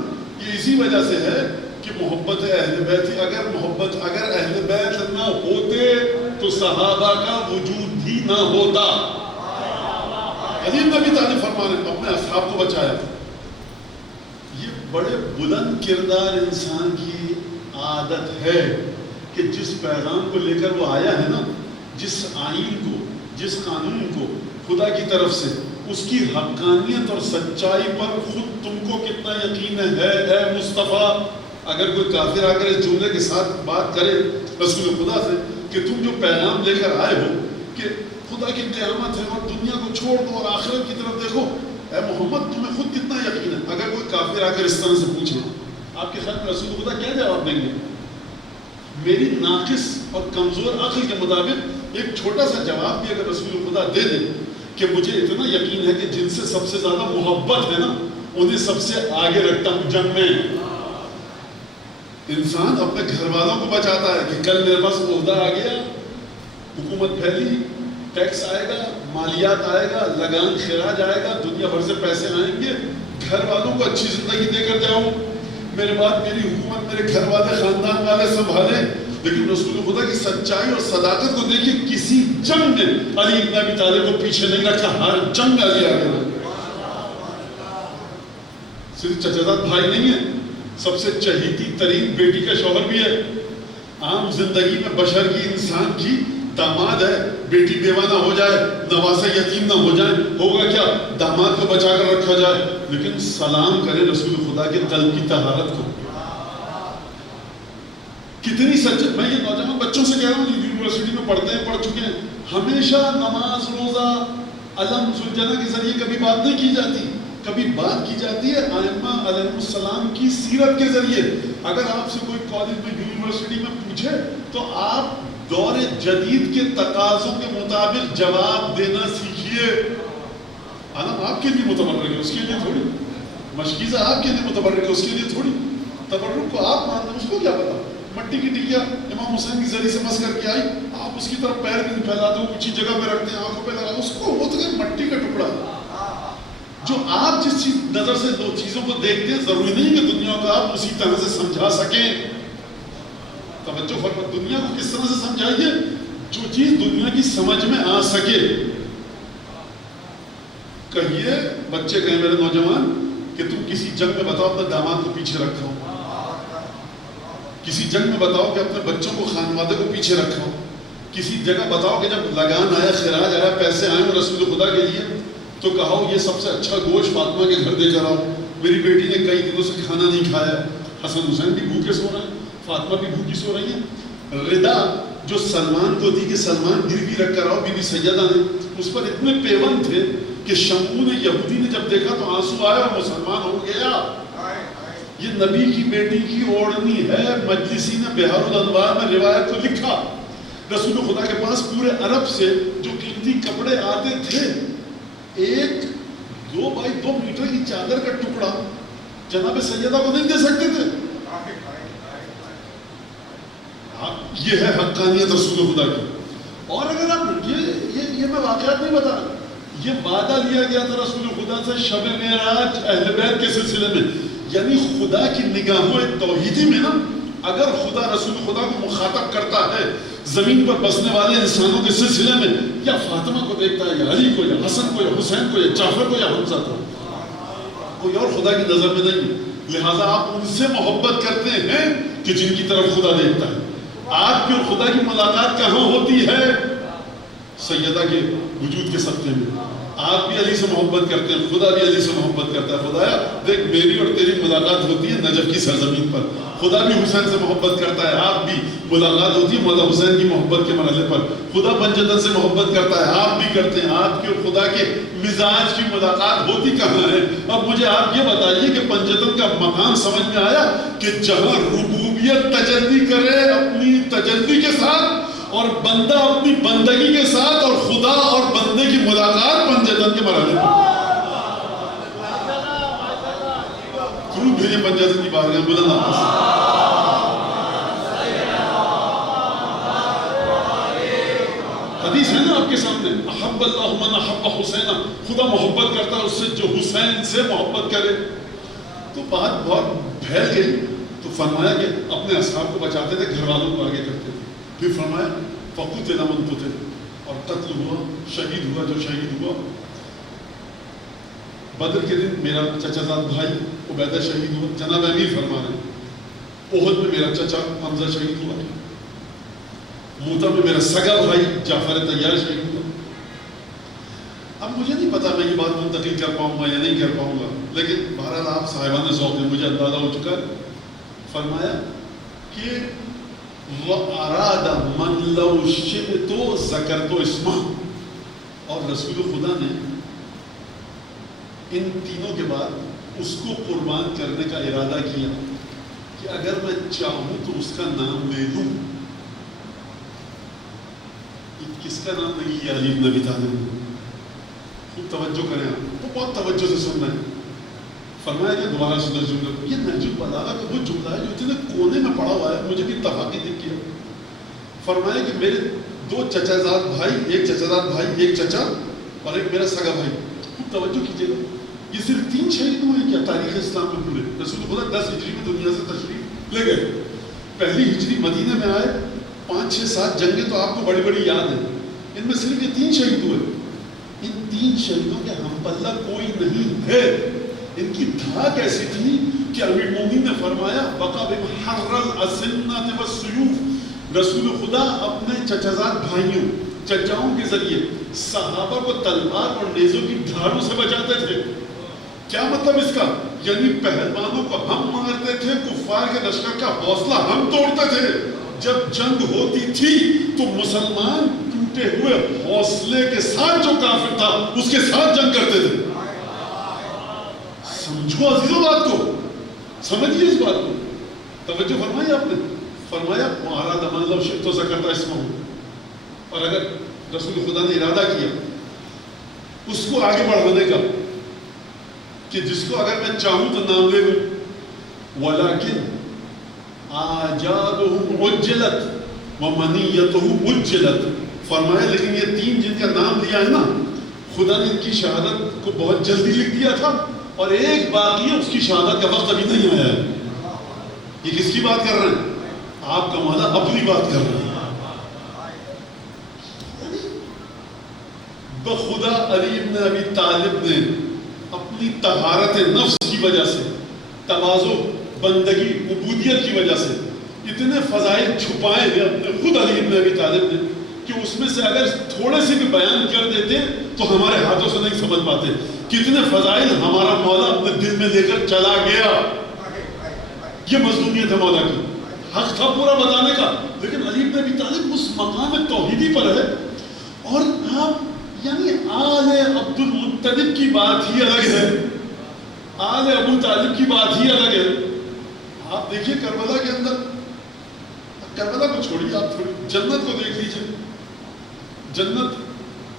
یہ اسی وجہ سے ہے کہ محبت اہل بیت ہی، اگر اہل بیت نہ ہوتے تو صحابہ کا وجود ہی نہ ہوتا۔ علی بن ابی طالب فرمانے اپنے اصحاب کو بچایا۔ یہ بڑے بلند کردار انسان کی عادت ہے کہ جس پیغام کو لے کر وہ آیا ہے نا، جس آئین کو، جس قانون کو خدا کی طرف سے، اس کی حقانیت اور سچائی پر خود تم کو کتنا یقین ہے اے مصطفیٰ؟ اگر کوئی کافر آ کر اس جملے کے ساتھ بات کرے رسول خدا سے کہ تم جو پیغام لے کر آئے ہو کہ خدا کی قیامت ہے اور دنیا کو چھوڑ دو اور آخرت کی طرف دیکھو، اے محمد تمہیں خود کتنا یقین ہے؟ اگر کوئی کافر آ کر اس طرح سے پوچھے، آپ کے خیال میں رسول خدا کیا جواب دیں گے؟ میری ناقص اور کمزور عقل کے مطابق ایک چھوٹا سا جواب بھی اگر رسول خدا دے دے کہ مجھے اتنا یقین ہے کہ جن سے سب سے زیادہ محبت ہے نا انہیں سب سے آگے رکھتا ہوں جنگ میں۔ انسان اپنے گھر والوں کو بچاتا ہے کہ کل میرے پاس عہدہ آ گیا، حکومت پھیلی، ٹیکس آئے گا، مالیات آئے گا، لگان خراج آئے گا، دنیا بھر سے پیسے آئیں گے، گھر والوں کو اچھی زندگی دے کر جاؤں، میرے بعد میری حکومت میرے گھر والے خاندان والے سنبھالیں۔ لیکن رسول خدا کی سچائی اور صداقت کو دیکھیے، کسی جنگ میں علی بن ابی طالب کو پیچھے نہیں رکھا، ہر جنگ میں علی آگے رکھا۔ صرف چچا بھائی نہیں ہے، سب سے چہیتی ترین بیٹی کا شوہر بھی ہے، عام زندگی میں بشر کی، انسان کی داماد ہے، بیٹی بیوہ نہ ہو جائے، نواسہ یتیم نہ ہو جائے، ہوگا کیا؟ داماد کو بچا کر رکھا جائے، لیکن سلام کرے رسول خدا کے قلب کی طہارت کو۔ کتنی سچ، میں یہ نوجوان بچوں سے کہہ رہا ہوں جو یونیورسٹی میں پڑھتے ہیں، پڑھ چکے ہیں، ہمیشہ نماز روزہ علم سلجنہ کے ذریعے کبھی بات نہیں کی جاتی، کبھی بات کی جاتی ہے ائمہ علیہ السلام کی سیرت کے ذریعے۔ اگر آپ سے کوئی کالج میں، یونیورسٹی میں پوچھے تو آپ دور جدید کے تقاضوں کے مطابق جواب دینا سیکھیے۔ عالم آپ کے لیے متبرک ہے، اس کے لیے تھوڑی، مشکیزہ آپ کے لیے متبرک ہے، اس کے لیے تھوڑی، تبرک کو آپ مانتے ہیں، اس کو کیا پتا؟ مٹی کی ٹکیا امام حسین کی ذریعے سے مس کر کے آئی، آپ اس کی طرف پیر بھی نہیں پھیلاتے ہو، اونچی جگہ پہ رکھتے ہیں، آنکھوں پہ لگا، اس کو وہ تو مٹی کا ٹکڑا ہے۔ جو آپ جس نظر سے دو چیزوں کو دیکھتے ہیں ضروری نہیں کہ دنیا کو آپ اسی طرح سے سمجھا سکیں. توجہ فرما, دنیا کو کس طرح سے سمجھائیے؟ جو چیز دنیا کی سمجھ میں آ سکے. کہیے بچے کہیں میرے نوجوان کہ تم کسی جنگ میں بتاؤ اپنے داماد کو پیچھے رکھا ہو, کسی جنگ میں بتاؤ کہ اپنے بچوں کو خانوادے کو پیچھے رکھا ہو, کسی جگہ بتاؤ کہ جب لگان آیا خراج آیا پیسے آئے اور رسول خدا کے لیے تو کہا یہ سب سے اچھا گوشت فاطمہ کے گھر دے کر آؤ, میری بیٹی نے کئی دنوں سے کھانا نہیں کھایا, حسن حسین بھی بھوکے سو رہے ہیں, فاطمہ بھی بھوکی سو رہی ہے. ردا جو سلمان کو دی کہ سلمان گروی رکھ کر آؤ, بی بی سیدہ نے اس پر اتنے پیون تھے کہ شمعون یہودی نے جب دیکھا تو آنسو آیا اور مسلمان ہو گیا. یہ نبی کی بیٹی کی اوڑھنی ہے. مجلسی نے بہار الانوار میں روایت کو لکھا, رسول خدا کے پاس پورے عرب سے جو قیمتی کپڑے آتے تھے 1-2 بائی 2 میٹر کی چادر کا ٹکڑا جناب سیدہ کو نہیں دے سکتے تھے. یہ ہے حقانیت رسول خدا کی. اور اگر آپ یہ میں واقعات نہیں بتا رہا, یہ وعدہ لیا گیا تھا رسول خدا سے شب معراج اہل بیت کے سلسلے میں. یعنی خدا کی نگاہوں توحیدی میں نا اگر خدا رسول خدا کو مخاطب کرتا ہے زمین پر بسنے والے انسانوں کے سلسلے میں, یا فاطمہ کو دیکھتا ہے یا علی کو یا حسن کو یا حسین کو یا جعفر کو یا حمزہ کو, کوئی اور خدا کی نظر میں نہیں. لہٰذا آپ ان سے محبت کرتے ہیں کہ جن کی طرف خدا دیکھتا ہے. آپ کی اور خدا کی ملاقات کہاں ہوتی ہے؟ سیدہ کے وجود کے صدقے میں. آپ بھی علی سے محبت کرتے ہیں, خدا بھی علی سے محبت کرتا ہے. خدایا دیکھ میری اور تیری ملاقات ہوتی ہے نجف کی سرزمین پر, خدا بھی حسین سے محبت کرتا ہے, آپ بھی ملاقات ہوتی ہے مولا حسین کی محبت کے مرحلے پر. خدا بنجدن سے محبت کرتا ہے, آپ بھی کرتے ہیں. آپ کی اور خدا کے مزاج کی ملاقات ہوتی کہاں ہے؟ اب مجھے آپ یہ بتائیے کہ بنجدن کا مقام سمجھ میں آیا کہ جہاں ربوبیت تجلی کرے اپنی تجلی کے ساتھ اور بندہ اپنی بندگی کے ساتھ, اور خدا اور بندے کی ملاقات بنجدن کے مرحلے پر. درود بھیجیں بنجدن کی بارگاہ میں. بلند آواز سے حدیث ہے نا آپ کے سامنے, احب اللہ من احب حسینا, خدا محبت کرتا ہے اس سے جو حسین سے محبت کرے. تو بات بہت پھیل گئی تو فرمایا کہ اپنے اصحاب کو بچاتے تھے, گھر والوں کو آگے کرتے تھے. پھر فرمایا فقتل من قتل, اور قتل ہوا, شہید ہوا جو شہید ہوا. بدر کے دن میرا چچا زاد بھائی عبیدہ شہید ہوا, جناب امیر فرما رہے ہیں. احد میں میرا چچا حمزہ شہید ہوا. موتا میں میرا سگا بھائی جعفر طیار شہید ہوا. اب مجھے نہیں پتا میں یہ بات منتقل کر پاؤں گا یا نہیں کر پاؤں گا, لیکن بہرحال آپ صاحبان ذوق ہیں, مجھے اندازہ ہو چکا ہے. فرمایا کہ وَأَرَادَ مَنْ لَوْ شِئْتُ ذَكَرْتُ اسْمَهُ, اور رسول خدا نے ان تینوں کے بعد اس کو قربان کرنے کا ارادہ کیا کہ اگر میں چاہوں تو اس کا نام لے لوں. کس کا نام نہیں لیا؟ علی بن ابی طالب. خوب توجہ کریں آپ, وہ بہت توجہ سے سننا ہے. فرمایا کہ دوبارہ سننا جملہ, یہ نہج البلاغہ کا وہ جملہ ہے جو اتنے کونے میں پڑا ہوا ہے, مجھے بھی اتفاقی دکھ گیا. فرمایا کہ میرے 2 چچا زاد بھائی, ایک چچا زاد بھائی, ایک چچا اور ایک میرا سگا بھائی. خوب توجہ کیجیے گا, یہ صرف 3 شہید ہوئے کیا تاریخ اسلام میں پورے؟ رسول خدا 10 ہجری میں دنیا سے تشریف لے گئے. پہلی ہجری مدینہ میں آئے, 5 6 7 جنگیں تو آپ کو بڑی بڑی یاد ہیں, ان میں صرف یہ 3 شہید ہوئے. ان 3 شہیدوں کے ہم پلہ کوئی نہیں ہے. ان کی دھاک ایسی تھی کہ امیر المومنین نے فرمایا بقا بمحر الاسنۃ والسیوف, رسول خدا اپنے چچازاد بھائیوں چچاؤں کے ذریعے صحابہ کو تلوار اور نیزوں کی دھاڑوں سے بچاتے تھے. کیا مطلب اس کا؟ یعنی پہلوانوں کو ہم مارتے تھے, کفار کے لشکر کا حوصلہ ہم توڑتے تھے. جب جنگ ہوتی تھی تو مسلمان ٹوٹے ہوئے حوصلے کے ساتھ جو کافر تھا اس کے ساتھ جنگ کرتے تھے. سمجھو عزیزوں بات کو, سمجھیے اس بات کو. توجہ فرمائی آپ نے. فرمایا وَأَرَادَ مَنْ لَوْ شِئْتُ ذَكَرْتُ اسْمَهُ, اور اگر رسول خدا نے ارادہ کیا اس کو آگے بڑھانے کا کہ جس کو اگر میں چاہوں تو نام لے لوں. وَلَكِنْ آجَالُهُمْ عُجِّلَتْ وَمَنِيَّتُهُ عُجِّلَتْ. فرمایا لیکن یہ 3 جن کا نام لیا ہے نا, خدا نے ان کی شہادت کو بہت جلدی لکھ دیا تھا، اور ایک باقی ہے، اس کی شہادت کا وقت ابھی نہیں آیا ہے۔ یہ کس کی بات کر رہے ہیں؟ آپ کا مولا اپنی بات کر رہے ہیں۔ بخدا علی بن ابی طالب نے اپنی طہارت نفس کی وجہ سے، تواضع، بندگی، عبودیت کی وجہ سے اتنے فضائل چھپائے ہیں اپنے خود علی بن ابی طالب نے کہ اس میں سے اگر تھوڑے سے بھی بیان کر دیتے تو ہمارے ہاتھوں سے نہیں سمجھ پاتے۔ کتنے فضائل ہمارا مولا اپنے دل میں لے کر چلا گیا۔ یہ مظلومیت ہے مولا کی، حق تھا پورا بتانے کا، لیکن علی بن ابی طالب اس مقام توحیدی پر ہے۔ اور آپ یعنی آل عبد المطلب کی بات ہی الگ ہے، آل ابو طالب کی بات ہی الگ ہے۔ آپ دیکھیے کربلا کے اندر، کربلا کو چھوڑیے، آپ تھوڑی جنت کو دیکھ لیجیے۔ جنت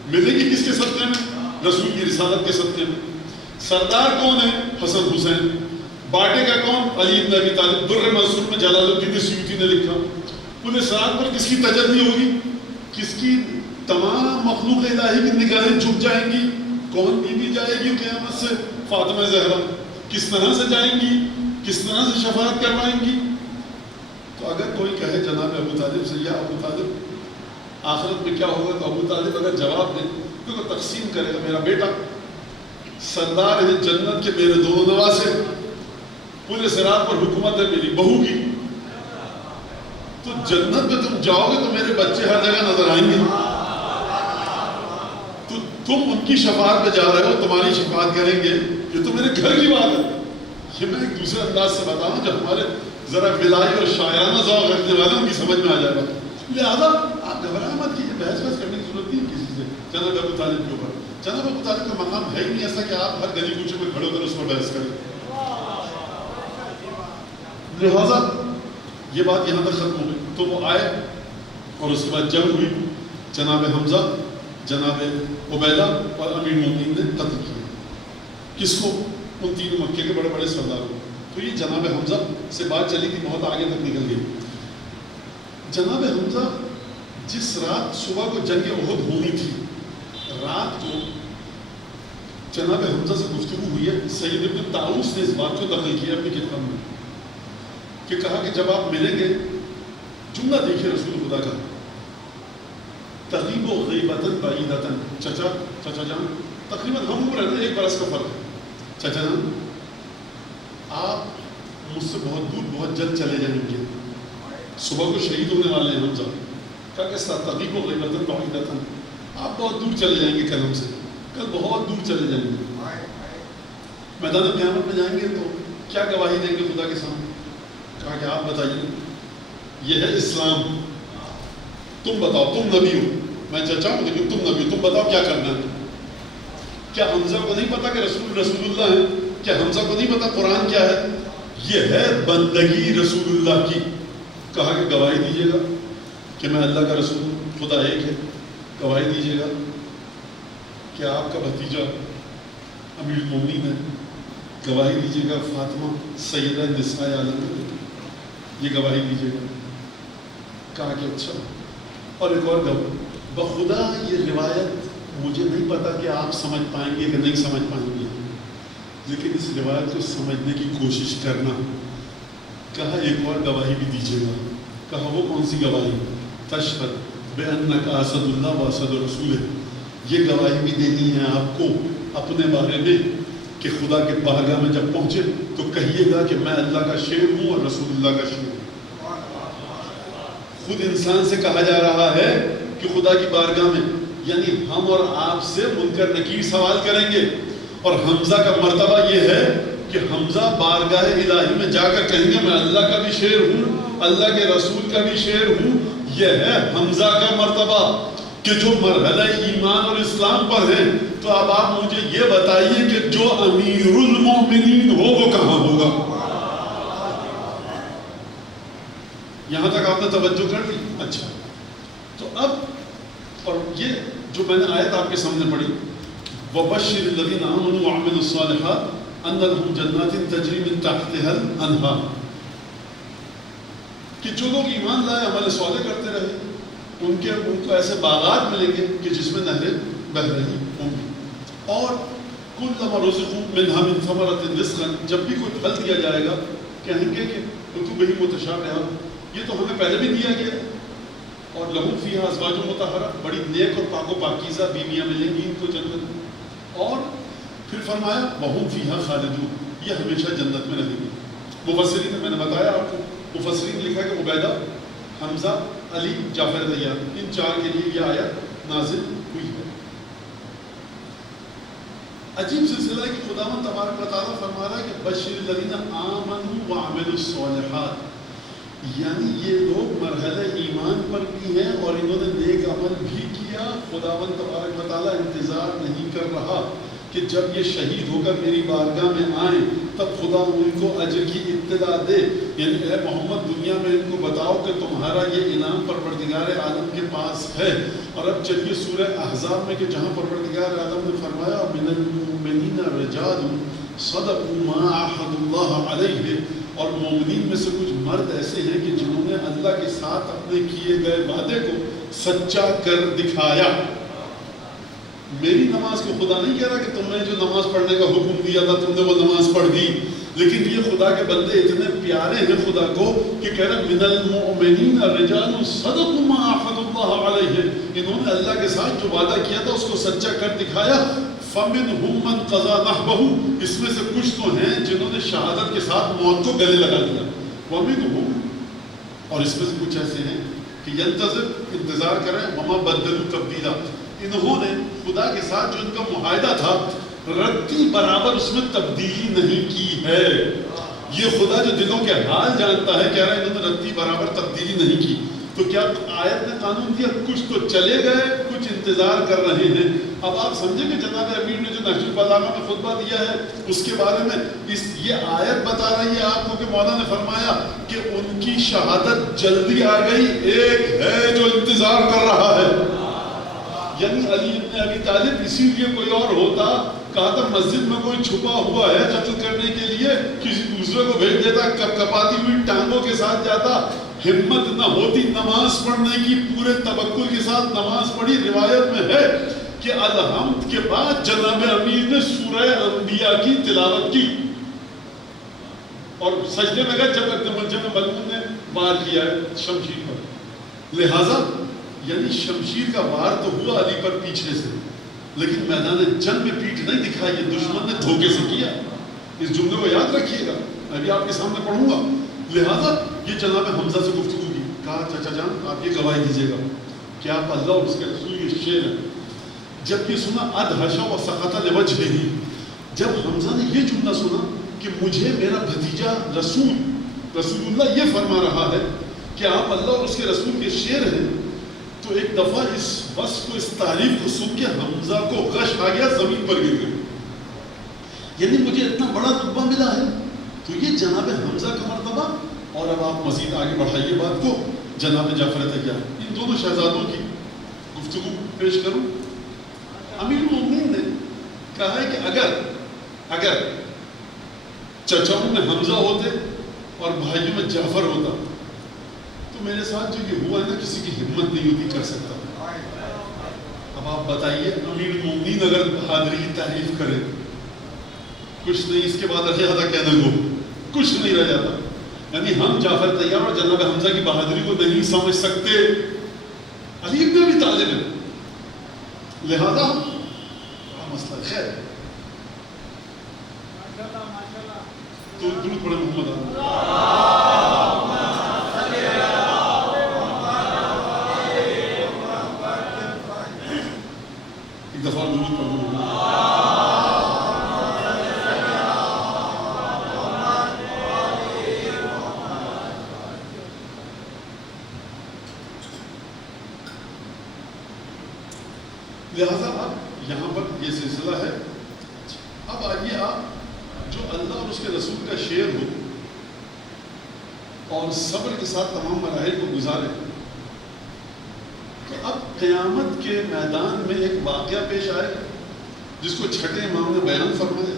ملے گی کس کے صدقے میں؟ رسول کی رسالت کے صدقے میں۔ سردار کون ہے؟ حسن حسین۔ باٹے کا کون؟ علی بن ابی طالب۔ در منصور میں جلال الدین سیوطی نے لکھا، پورے سرات پر کس کی تجلی ہوگی؟ کس کی؟ تمام مخلوق الہی کی نگاہیں جھک جائیں گی۔ کون بی بی جائے گی قیامت سے؟ فاطمہ زہرا۔ کس طرح سے جائیں گی؟ کس طرح سے شفاعت کروائیں گی؟ تو اگر کوئی کہے جناب ابو طالب سے، یا ابو طالب آخرت میں کیا ہوگا، تو ابو طالب اگر جواب دے تو تقسیم کرے گا، میرا بیٹا سردار ہے جنت کے، میرے دونوں نواسے، پورے صراط پر حکومت ہے میری بہو کی، تو جنت میں تم جاؤ گے تو میرے بچے ہر جگہ نظر آئیں گے، تو تم ان کی شفاعت پہ جا رہے ہو، تمہاری شفاعت کریں گے، یہ تو میرے گھر کی بات ہے۔ یہ میں ایک دوسرے انداز سے بتاؤں جو ہمارے ذرا بلائی اور شاعرانہ ذوق رکھنے والے ان کی سمجھ میں آ جائے گا۔ لہٰذا آپ گھبراہ مت کیجیے، بحث کرنے کی ضرورت نہیں کسی سے جناب ابو طالب کے اوپر۔ جناب ابو طالب کا مقام ہے ہی نہیں ایسا کہ آپ ہر گلی کوچے میں کھڑے ہو کر اس پر بحث کریں۔ لہٰذا یہ بات یہاں تک ختم ہو گئی۔ تو وہ آئے اور اس کے بعد جنگ ہوئی، جناب حمزہ، جناب عبیدہ اور امیر المومنین نے قتل کیا۔ کس کو؟ ان تینوں مکے کے بڑے بڑے سرداروں۔ تو یہ جناب حمزہ سے بات چلی تھی، بہت آگے تک نکل گئی۔ جناب حمزہ جس رات صبح کو جنگ احد ہونی تھی، رات کو جناب حمزہ سے گفتگو ہوئی ہے۔ سید ابن طاؤس نے اس بات کو نقل کیا اپنی کتاب میں کہ کہا کہ جب آپ ملیں گے، جملہ دیکھیے رسول خدا کا، تغیب و غیبتاً بعیدتاً، چچا جان تقریباً ہم عمر ہے، 1 برس کا فرق ہے، چچا جان آپ مجھ سے بہت دور بہت جلد چلے جائیں گے، صبح کو شہید ہونے والے ہیں حمزہ۔ کہا کہ تغیب و غیبتاً بعیدتاً، آپ بہت دور چلے جائیں گے، کل ہم سے، کل بہت دور چلے جائیں گے، میدان قیامت میں جائیں گے تو کیا گواہی دیں گے خدا کے سامنے؟ کہا کہ آپ بتائیے، یہ ہے اسلام، تم بتاؤ، تم نبی ہو، میں چچا ہوں لیکن تم نبی ہو، تم بتاؤ کیا کرنا ہے۔ کیا حمزہ کو نہیں پتا کہ رسول اللہ ہے؟ کیا حمزہ کو نہیں پتا قرآن کیا ہے؟ یہ ہے بندگی رسول اللہ کی۔ کہا کہ گواہی دیجیے گا کہ میں اللہ کا رسول ہوں، خدا ایک ہے، گواہی دیجیے گا کہ آپ کا بھتیجا امیر المومنین ہے، گواہی دیجیے گا فاطمہ سیدہ نساء عالم ہے، یہ گواہی دیجیے گا۔ کہا کہ اچھا، اور ایک اور گواہ، بخدا یہ روایت مجھے نہیں پتا کہ آپ سمجھ پائیں گے کہ نہیں سمجھ پائیں گے، لیکن اس روایت کو سمجھنے کی کوشش کرنا۔ کہا ایک اور گواہی بھی دیجیے گا۔ کہا وہ کون سی گواہی؟ تشہد بأنک اسد اللہ و اسد رسولہ، یہ گواہی بھی دینی ہے آپ کو اپنے بارے میں کہ خدا کے بارگاہ میں جب پہنچے تو کہیے گا کہ میں اللہ کا شیر ہوں اور رسول اللہ کا شیر ہوں۔ خود انسان سے کہا جا رہا ہے کہ خدا کی بارگاہ میں، یعنی ہم اور آپ سے منکر نکیر سوال کریں گے، اور حمزہ کا مرتبہ یہ ہے کہ حمزہ بارگاہ الہی میں جا کر کہیں گے میں اللہ کا بھی شیر ہوں، اللہ کے رسول کا بھی شیر ہوں۔ یہ ہے حمزہ کا مرتبہ کہ جو مرحلہ ایمان اور اسلام پر ہیں۔ تو اب آپ مجھے یہ بتائیے کہ جو امیر المومنین ہو وہ کہاں ہوگا؟ یہاں تک آپ نے توجہ کر لی؟ اچھا، تو اب اور یہ جو میں نے آیت آپ کے سامنے پڑھی، وَبَشِّرِ الَّذِينَ آمَنُوا وَعَمِلُوا الصَّالِحَاتِ أَنَّ لَهُمْ جَنَّاتٍ تَجْرِي مِن تَحْتِهَا الْأَنْهَارُ، کہ جو لوگ ایمان لائے عمل صالح کرتے رہے، ان کو ایسے باغات ملیں گے کہ جس میں نہریں بہہ رہی ہوں گی۔ اور کلما رزقوا منها من ثمرة رزقا، جب بھی کوئی پھل دیا جائے گا کہیں گے کہ کتبہ متشابہہ، یہ تو ہمیں پہلے بھی دیا گیا، اور لہم فیہا ازواج مطہرہ، بڑی نیک اور پاک و پاکیزہ بیویاں ملیں گی ان کو جنت میں، اور پھر فرمایا وہم فیہا خالدون، یہ ہمیشہ جنت میں رہیں گے۔ مفسرین نے، میں نے بتایا آپ کو، مفسرین نے لکھا کہ عبیدہ، حمزہ، علی، جعفر طیار، ان چار کے لیے یہ آیت نازل ہوئی ہے۔ عجیب سلسلہ ہے کہ خداوند تبارک و تعالیٰ فرما رہا ہے کہ بشر الذین آمنوا وعملوا الصالحات، یعنی یہ لوگ مرحلہ ایمان پر بھی ہیں اور انہوں نے نیک عمل بھی کیا۔ خداوند تبارک و تعالیٰ انتظار نہیں کر رہا کہ جب یہ شہید ہو کر میری بارگاہ میں آئیں تب خدا ان کو اجر کی اطلاع دے، یعنی اے محمد دنیا میں ان کو بتاؤ کہ تمہارا یہ انعام پروردگار عالم کے پاس ہے۔ اور اب چلیے سورہ احزاب میں کہ جہاں پروردگار عالم نے فرمایا من المؤمنین رجال صدقوا ما عاهدوا اللہ علیہ، اور مومنین میں سے کچھ مرد ایسے ہیں کہ جنہوں نے اللہ کے ساتھ اپنے کیے گئے وعدے کو سچا کر دکھایا۔ میری نماز کو خدا نہیں کہہ رہا کہ تم نے جو نماز پڑھنے کا حکم دیا تھا تم نے وہ نماز پڑھ دی، لیکن یہ خدا کے بندے اتنے پیارے ہیں خدا کو کہ کہہ رہا من المؤمنین رجال صدقوا ما عاهدوا اللہ علیہ، انہوں نے اللہ کے ساتھ جو وعدہ کیا تھا اس کو سچا کر دکھایا۔ فَمِنْهُمْ مَنْ قَضَى نَحْبَهُ، اس میں سے کچھ تو ہیں جنہوں نے شہادت کے ساتھ موت کو گلے لگا دیا۔ وَمِنْهُمْ، اور اس میں سے کچھ ایسے ہیں کہ يَنْتَظِرُ، انتظار کریں، وَمَا بَدَّلُوا تَبْدِيلًا، انہوں نے خدا کے ساتھ جو ان کا معاہدہ تھا رتی برابر اس میں تبدیلی نہیں کی ہے۔ یہ خدا جو دلوں کے حال جانتا ہے کہہ رہا ہے انہوں نے رتی برابر تبدیلی نہیں کی۔ تو کیا آیت نے قانون دیا؟ کچھ تو چلے گئے، کچھ انتظار کر رہے ہیں۔ اب آپ سمجھیں کہ جناب امیر نے جو نہج البلاغہ میں خطبہ دیا ہے اس کے بارے میں یہ آیت بتا رہی ہے آپ کو کہ مولا نے فرمایا کہ ان کی شہادت جلدی آ گئی، ایک ہے جو انتظار کر رہا ہے، یعنی علی ابن ابی طالب۔ اسی لیے کوئی اور ہوتا کہا تھا مسجد میں کوئی چھپا ہوا ہے قتل کرنے کے لیے، کسی دوسرے کو بھیج دیتا، کپ کپاتی ہوئی ٹانگوں کے ساتھ جاتا، ہمت نہ ہوتی نماز پڑھنے کی، پورے توکل کے ساتھ نماز پڑھی۔ روایت میں ہے کہ الحمد کے بعد جناب امیر نے سورہ انبیاء کی تلاوت کی اور سجدے میں گئے جب ملعون نے وار کیا ہے شمشیر پر۔ لہٰذا یعنی شمشیر کا وار تو ہوا علی پر پیچھے سے، لیکن میدان جنگ میں پیٹھ نہیں دکھائی، یہ دشمن نے دھوکے سے کیا۔ اس جملے کو یاد رکھیے گا، میں بھی آپ کے سامنے پڑھوں گا۔ لہٰذا یہ جناب حمزہ سے گفتگو کی، کہا چچا جان آپ یہ گواہی دیجیے گا کہ آپ اللہ اور اس کے رسول کے شعر ہیں۔ جب یہ سنا ادہشا و سقط لوجہہ، جب حمزہ نے یہ جملہ سنا کہ مجھے میرا بھتیجا رسول اللہ یہ فرما رہا ہے کہ آپ اللہ اور اس کے رسول کے شعر ہیں، تو ایک دفعہ اس وصف کو، اس تعریف کو سن کے حمزہ کو غش آ گیا، زمین پر گر گئے۔ یعنی مجھے اتنا بڑا رتبہ ملا ہے، تو یہ جناب حمزہ کا مرتبہ۔ اور اب آپ مزید آگے بڑھائیے بات کو، جناب جعفر طیار، ان دونوں شہزادوں کی گفتگو پیش کروں۔ امیر المومنین نے کہا ہے کہ اگر چچاؤں میں حمزہ ہوتے اور بھائیوں میں جعفر ہوتا تو میرے ساتھ جو یہ ہوا ہے نا کسی کی ہمت نہیں ہوتی کر سکتا۔ اب آپ بتائیے امیر المومنین اگر بہادری کی تعریف کرے، کچھ نہیں اس کے بعد رہ جاتا کہنے کو، کچھ نہیں رہ جاتا۔ یعنی ہم جعفر طیار اور جناب حمزہ کی بہادری کو نہیں سمجھ سکتے، علی ابن ابی طالب ہے، لہذا مسئلہ خیر تو درود پڑھیں محمد ایک دفعہ درود پڑھیں۔ لہذا اب یہاں پر یہ سلسلہ ہے۔ اب آئیے آپ جو اللہ اور اس کے رسول کا شعر ہو اور صبر کے ساتھ تمام مراحل کو گزارے، تو اب قیامت کے میدان میں ایک واقعہ پیش آئے جس کو چھٹے امام نے بیان فرمایا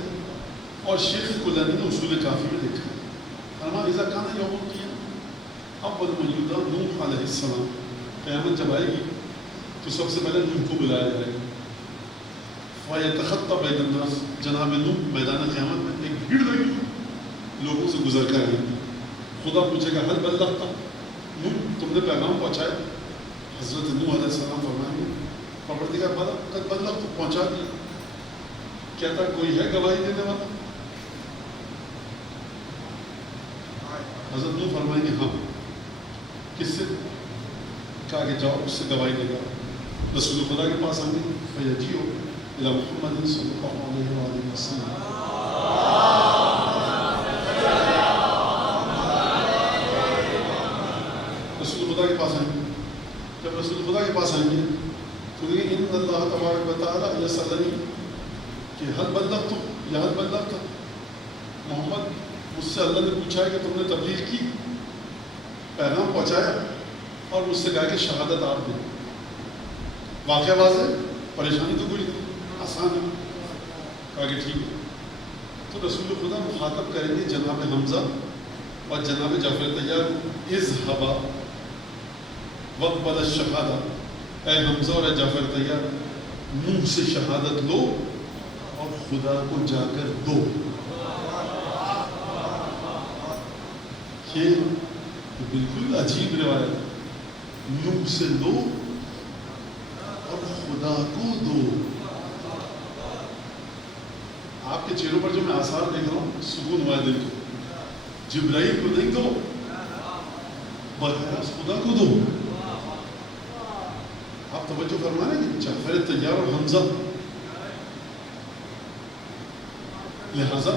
اور شیخ کلانی نے اصول کافی میں لکھا ہے۔ فرمایا اذا کان یوم القیامہ اول من یدعى نوح علیہ السلام، قیامت جب آئے گی تو سب سے پہلے نوح کو بلایا جائے گا۔ فَيَتَخَطَّ بَيْنَ النَّاسِ، جناب نوح میدان قیامت میں ایک بھیڑ لگی لوگوں سے گزر کر آئی. خدا پوچھے گا حل بلغت، نوح تم نے پیغام پہنچایا؟ حضرت نوح علیہ السلام فرمائیں گے پروردگار قد بلغت، پہنچا دیا. کہتا کوئی ہے گواہی دینے والا؟ حضرت نوح فرمائیں گے ہاں. کس سے؟ کہا کہ جاؤ اس سے گواہی دے گا. رسول خدا کے پاس آئیں گے فیجیو الی محمد صلی اللہ علیہ وآلہ وسلم. رسول خدا کے پاس آئیں گے. جب رسول خدا کے پاس آئیں گے تو دیکھیں ان اللہ تبارک و تعالیٰ یسألنی کہ حل بلغت یا حل بلغت، محمد مجھ سے اللہ نے پوچھا ہے کہ تم نے تبلیغ کی، پیغام پہنچایا، اور مجھ سے کہا کہ شہادت آپ دیں. واقعہ واضح، پریشانی تو کوئی نہیں، آسان ہے. کہا کہ ٹھیک ہے. تو رسول خدا مخاطب کریں گے جناب حمزہ اور جناب جعفر طیار، اذهبا واقبل الشہادہ، اے حمزہ اور اے جعفر طیار منہ سے شہادت لو اور خدا کو جا کر دو. یہ بالکل عجیب روایت، منہ سے لو اور خدا کو دو. آپ کے چہروں پر جو میں آثار دیکھ رہا ہوں سکون ہوا دل کو. جبرائیل کو نہیں دو، براہ خدا کو دو. آپ توجہ فرما رہے ہیں جعفر طیار اور حمزہ، لہذا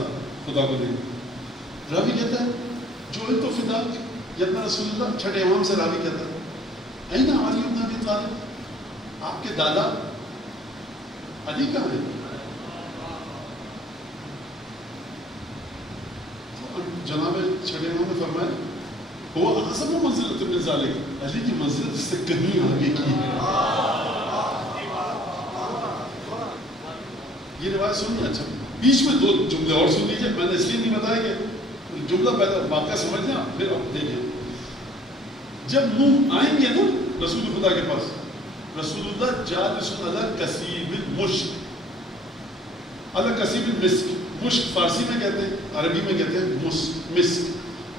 خدا کو دیں. راوی کہتا ہے جو تو فداک یدنا رسول اللہ، چھٹے امام سے راوی کہتا ہے این علی بن ابی طالب، آپ کے دادا علی کہاں ہے؟ جناب چھٹے امام نے فرمایا وہ اعظم منزلۃ من ذالک، علی کی منزلت اس سے کہیں آگے کی ہے. یہ روایت سنیے. اچھا بیچ میں دو جملے اور سن لیجیے، میں نے اس لیے نہیں بتایا کہ جملہ پہلے واقعہ سمجھ لیں پھر آپ دیکھیں. جب نوح آئیں گے نا رسول خدا کے پاس، رسول اللہ جالس علی کثیب المشک، علی کثیب المسک. مشک فارسی میں کہتے ہیں، عربی میں کہتے ہیں مسک.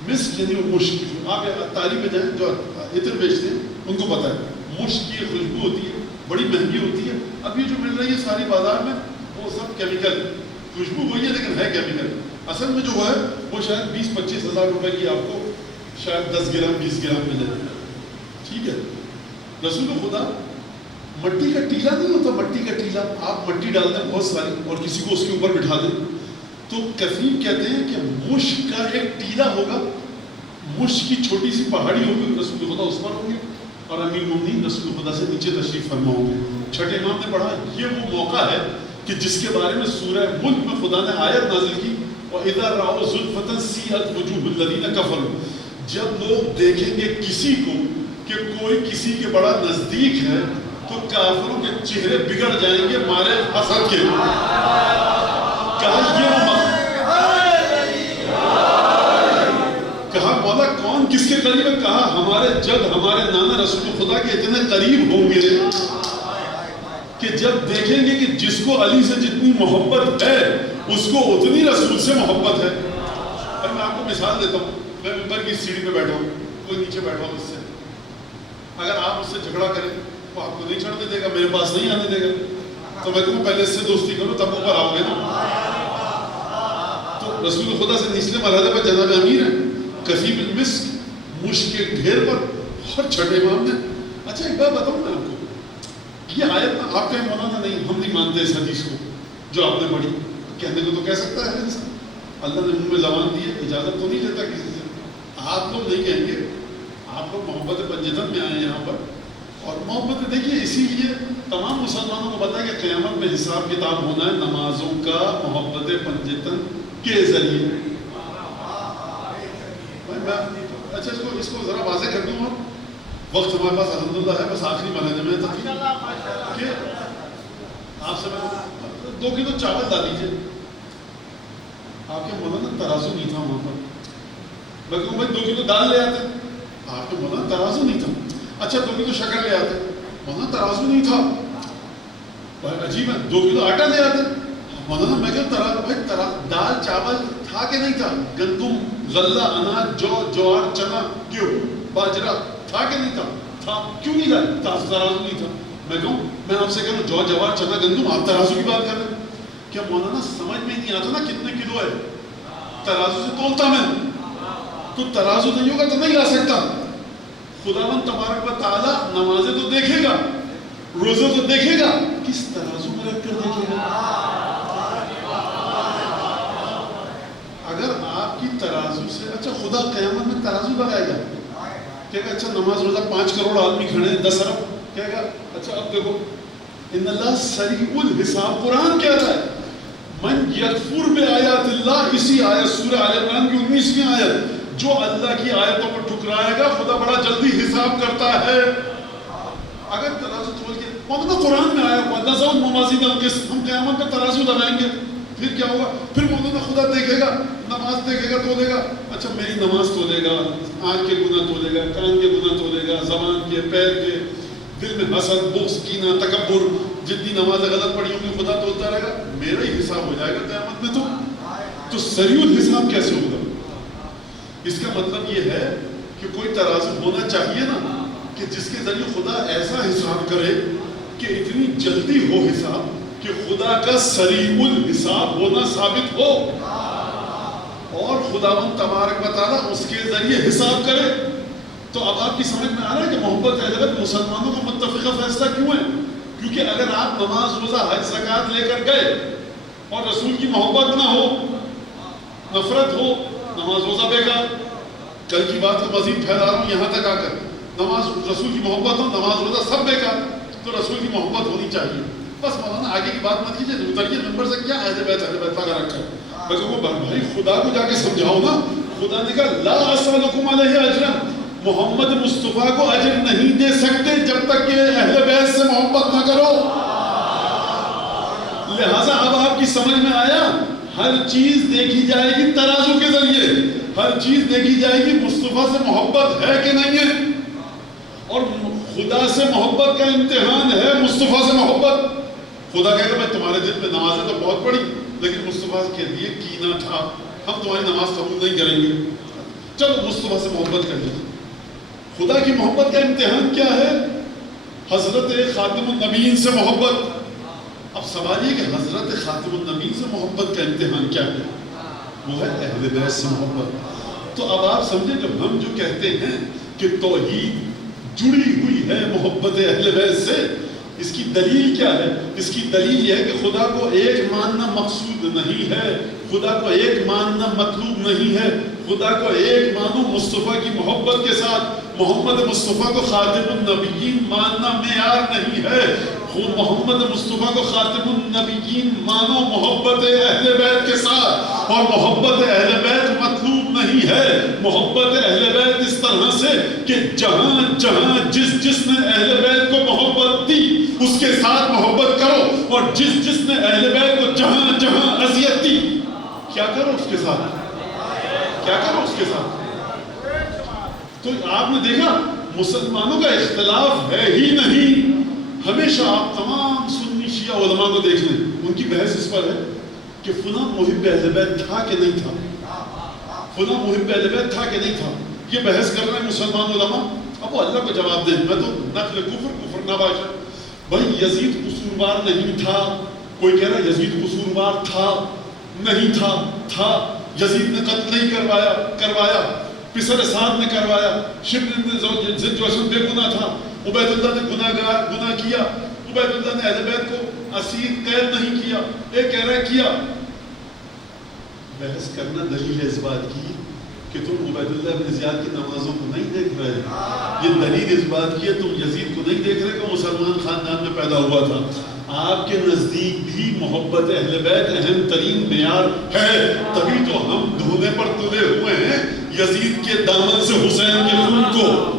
مسک یعنی وہ مشک. آپ تعلیم میں جائیں جو عطر بیچتے ہیں ان کو پتہ ہے مشک کی خوشبو ہوتی ہے، بڑی مہنگی ہوتی ہے. اب یہ جو مل رہی ہے ساری بازار میں وہ سب کیمیکل، خوشبو وہی ہے لیکن ہے کیمیکل. اصل میں جو ہے وہ شاید 20-25 ہزار روپے کی آپ کو شاید 10 گرام 20 گرام ملے. ٹھیک ہے. رسول خدا مٹی کا ٹیلا نہیں ہوتا، مٹی کا ٹیلا آپ مٹی ڈال دیں بہت ساری اور کسی کو اس کے اوپر بٹھا دیں تو کفیف کہتے ہیں کہ مشک کا ایک ٹیلا ہوگا، مشک کی چھوٹی سی پہاڑی ہوگی، رسول خدا اس پر ہوں گے اور امیر المومنین رسول خدا سے نیچے تشریف فرما ہوں گے. چھٹے امام نے پڑھا یہ وہ موقع ہے کہ جس کے بارے میں سورہ ملک میں خدا نے آیت نازل کی وَإِذَا رَأَوْا زُلْفَةً سِيئَتْ وُجُوهُ الَّذِينَ كَفَرُوا. جب لوگ دیکھیں گے کسی کو کہ کوئی کسی کے بڑا نزدیک ہے تو کافروں کے چہرے بگڑ جائیں گے مارے حسد کے. کہا مولا کون کس کے قریب ہے؟ کہا ہمارے جد ہمارے نانا رسول خدا کے اتنے قریب ہوں گے کہ جب دیکھیں گے کہ جس کو علی سے جتنی محبت ہے اس کو اتنی رسول سے محبت ہے. اب میں آپ کو مثال دیتا ہوں. میں ممبر کی سیڑھی پہ بیٹھا ہوں، کوئی نیچے بیٹھا ہوں مجھ سے، اگر آپ اس سے جھگڑا کریں وہ آپ کو نہیں چڑھنے دے گا، میرے پاس نہیں آنے دے گا. تو میں کہوں پہلے اس سے دوستی کرو تب اوپر آؤ گے نا. تو رسول خدا سے نچلے مرحلے پر جناب امیر ہیں، کثیب المسک، مشک کے ڈھیر پر. اور چھٹے امام نے اچھا ایک بات بتاؤں میں آپ کو، یہ آیت آپ کہیں مولانا نہیں ہم نہیں مانتے اس حدیث کو جو آپ نے پڑھی. کہنے کو تو کہہ سکتا ہے انسان، اللہ نے منہ میں زبان دی ہے، اجازت تو نہیں لیتا کسی سے. آپ لوگ نہیں کہیں گے، آپ لوگ محبت پنجتن میں آئے ہیں یہاں پر. اور محبت دیکھیے اسی لیے تمام مسلمانوں کو پتا ہے کہ قیامت میں حساب کتاب ہونا ہے نمازوں کا محبت پنجتن کے ذریعے. اچھا اس کو ذرا واضح کر دوں. وقت ہمارے پاس الحمدللہ ہے، بس آخری مرحلے میں تک کہ آپ سے 2 کلو چاول ڈال دیجیے. آپ کے مولانا ترازو نہیں تھا وہاں پر. میں کہوں بھائی 2 کلو دال لے آتے، آپ کے مولانا ترازو نہیں تھا. اچھا 2 کلو شکر لے آتے، مولانا ترازو نہیں تھا. عجیب ہے، 2 کلو آٹا لے آتے. مولانا میں کہا بھائی دال چاول تھا کہ نہیں تھا؟ گندم، غلہ، اناج، جو، جوار، چنا، گیہوں، باجرا تھا کہ نہیں تھا؟ تھا. کیوں نہیں لائے؟ ترازو نہیں تھا. میں کہوں میں آپ سے کہوں جو، جوار، چنا، گندم، آپ ترازو کی بات کر رہے ہیں. کیا مولانا سمجھ میں نہیں آتا نا کتنے کلو ہے؟ ترازو سے تولتا میں، تو ترازو نہیں ہوگا تو نہیں لا سکتا. خداوند تبارک و تعالیٰ نمازیں تو دیکھے گا، روزے تو دیکھے گا، کس ترازو میں رکھ کر دیکھے گا؟ اگر آپ کی ترازو سے، اچھا خدا قیامت میں ترازو لگائے گا، کہے گا اچھا نماز روزہ 5 کروڑ آدمی کھڑے ہیں، 10 ارب، کہے گا اچھا اب دیکھو ان اللہ سریع الحساب. قرآن کہہ رہا ہے من یکفر بآیات اللہ، اسی آیت سورہ آل عمران کی 19ویں آیت، جو اللہ کی آیتوں کو ٹھکرائے گا خدا بڑا جلدی حساب کرتا ہے. اگر ترازو تول کے مولانا قرآن میں آیا ہوا نَزَعُ الْمَوَازِينَ الْقِسْطَ، ہم قیامت میں ترازو لگائیں گے، پھر کیا ہوگا؟ پھر مولانا خدا دیکھے گا، نماز دیکھے گا، تولے گا. اچھا میری نماز تولے گا، آنکھ کے گناہ تولے گا، کان کے گناہ تولے گا، زبان کے، پیر کے، دل میں حسد، بغض، کینہ، تکبر، جتنی نمازیں غلط پڑھی ہوں گی خدا تولتا رہے گا. میرا ہی حساب ہو جائے گا قیامت میں. تو سریع الحساب کیسے ہوگا؟ اس کا مطلب یہ ہے کہ کوئی ترازو ہونا چاہیے نا کہ جس کے ذریعے خدا ایسا حساب کرے کہ اتنی جلدی ہو حساب کہ خدا کا سریع الحساب ہونا ثابت ہو، اور خداوند تبارک و تعالیٰ اس کے ذریعے حساب کرے. تو اب آپ کی سمجھ میں آ رہا ہے کہ محبت اہل بیت مسلمانوں کا متفقہ فیصلہ کیوں ہے؟ کیونکہ اگر آپ نماز روزہ حج زکوٰۃ لے کر گئے اور رسول کی محبت نہ ہو، نفرت ہو، نماز روزہ بیکار. کل کی بات کو مزید پھیلا رہا ہوں یہاں تک آ کر، نماز رسول کی محبت ہو، نماز روزہ سب بیکار. تو رسول کی محبت ہونی چاہیے. بس مولانا آگے کی بات مت کیجیے، اتریے ممبر سے، کیا اہل بیت لگا رکھا ہے. میں کہوں بھائی خدا کو جا کے سمجھاؤ نا. خدا نے کہا لا اسألکم علیہ اجرا، محمد مصطفیٰ کو اجر نہیں دے سکتے جب تک کہ اہل بیت سے محبت نہ کرو. لہذا اب آپ کی سمجھ میں آیا، ہر چیز دیکھی جائے گی ترازو کے ذریعے، ہر چیز دیکھی جائے گی مصطفیٰ سے محبت ہے کہ نہیں ہے. اور خدا سے محبت کا امتحان ہے مصطفیٰ سے محبت. خدا کہے گا میں تمہارے دل میں نمازیں تو بہت پڑھی لیکن مصطفیٰ کے لیے کینہ تھا، ہم تمہاری نماز قبول نہیں کریں گے. چلو مصطفیٰ سے محبت کر لیجیے. خدا کی محبت کا امتحان کیا ہے؟ حضرت خاتم النبیین سے محبت. اب سوال یہ کہ حضرت خاتم النبیین سے محبت کا امتحان کیا ہے؟ وہ ہے اہل بیت سے محبت. تو اب آپ سمجھیں جو ہم جو کہتے ہیں کہ توحید جڑی ہوئی ہے محبت اہل بیت سے، اس کی دلیل کیا ہے؟ اس کی دلیل یہ ہے کہ خدا کو ایک ماننا مقصود نہیں ہے، خدا کو ایک ماننا مطلوب نہیں ہے. خدا کو ایک مانو مصطفیٰ کی محبت کے ساتھ. محمد مصطفیٰ کو خاتم النبیین ماننا معیار نہیں ہے. محمد مصطفیٰ کو خاتم النبیین مانو محبت اہل بیت کے ساتھ. اور محبت اہل بیت مطلوب نہیں ہے. محبت اہل بیت اس طرح سے کہ جہاں جہاں جس نے اہل بیت کو محبت دی اس کے ساتھ محبت کرو، اور جس نے اہل بیت کو جہاں جہاں اذیت دی کیا کرو اس کے ساتھ، کیا کرو اس کے ساتھ. تو آپ نے دیکھا مسلمانوں کا اختلاف ہے ہی نہیں. ہمیشہ آپ تمام سنی شیعہ علماء کو دیکھ لیں، ان کی بحث اس پر ہے کہ فلاں محب اہل بیت تھا کہ نہیں تھا، فلاں محب اہل بیت تھا کہ نہیں تھا. یہ بحث کر رہے ہیں مسلمان علماء. اب وہ اللہ کو جواب دیں. میں تو نقل کفر نباشا. بھائی یزید قصوروار نہیں تھا. کوئی کہہ رہا یزید قصوروار تھا، نہیں تھا. تھا. یزید نے قتل نہیں کروایا، پسر سعد نے کروایا. شبر بن ذوالجوشن بے گناہ تھا. عبید اللہ نے گناہ کیا. عبید اللہ نے اہل بیت کو اسیر قید نہیں کیا. ایک کہہ رہا کیا. بحث کرنا دلیل اس بات کی کہ تم عبید اللہ بن زیاد کی نمازوں کو نہیں دیکھ رہے. یہ دلیل اس بات کی ہے تم یزید کو نہیں دیکھ رہے کہ مسلمان خاندان میں پیدا ہوا تھا. آپ کے نزدیک بھی محبت اہل بیت اہم ترین معیار ہے. تبھی تو ہم دھونے پر تلے ہوئے ہیں یزید کے دامن سے حسین کے خون کو.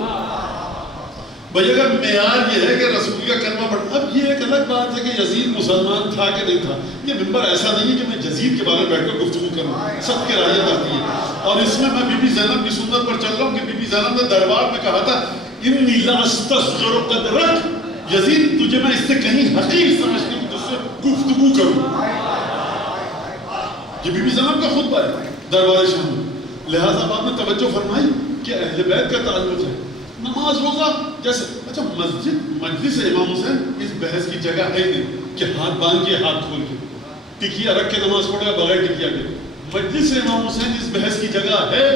بھئی اگر معیار یہ ہے کہ رسول کا کلمہ پڑھنا. اب یہ ایک الگ بات ہے کہ یزید مسلمان تھا کہ نہیں تھا. یہ ممبر ایسا نہیں ہے کہ میں یزید کے بارے میں بیٹھ کر گفتگو کروں. سب کی رعایت آتی ہے. اور اس میں بی بی زینب کی سنت پر چل رہا ہوں کہ بی بی زینب نے دربار میں کہا تھا انی لا استصغر قدرک، یزید تجھے میں اس سے کہیں حقیر سمجھتی ہوں، گفتگو کروں. یہ بی بی زینب کا خطبہ ہے دربار شام میں. لہٰذا آپ نے توجہ فرمائی کہ اہل بیت کا تعلق ہے. نماز روزہ جیسے اچھا مجلس امام حسین اس بحث کی جگہ ہے نہیں کہ ہاتھ باندھ کے ہاتھ کھول کے ٹکیا رکھ کے نماز پڑھے بغیر ٹکیا کے. مجلس امام حسین اس بحث کی جگہ ہے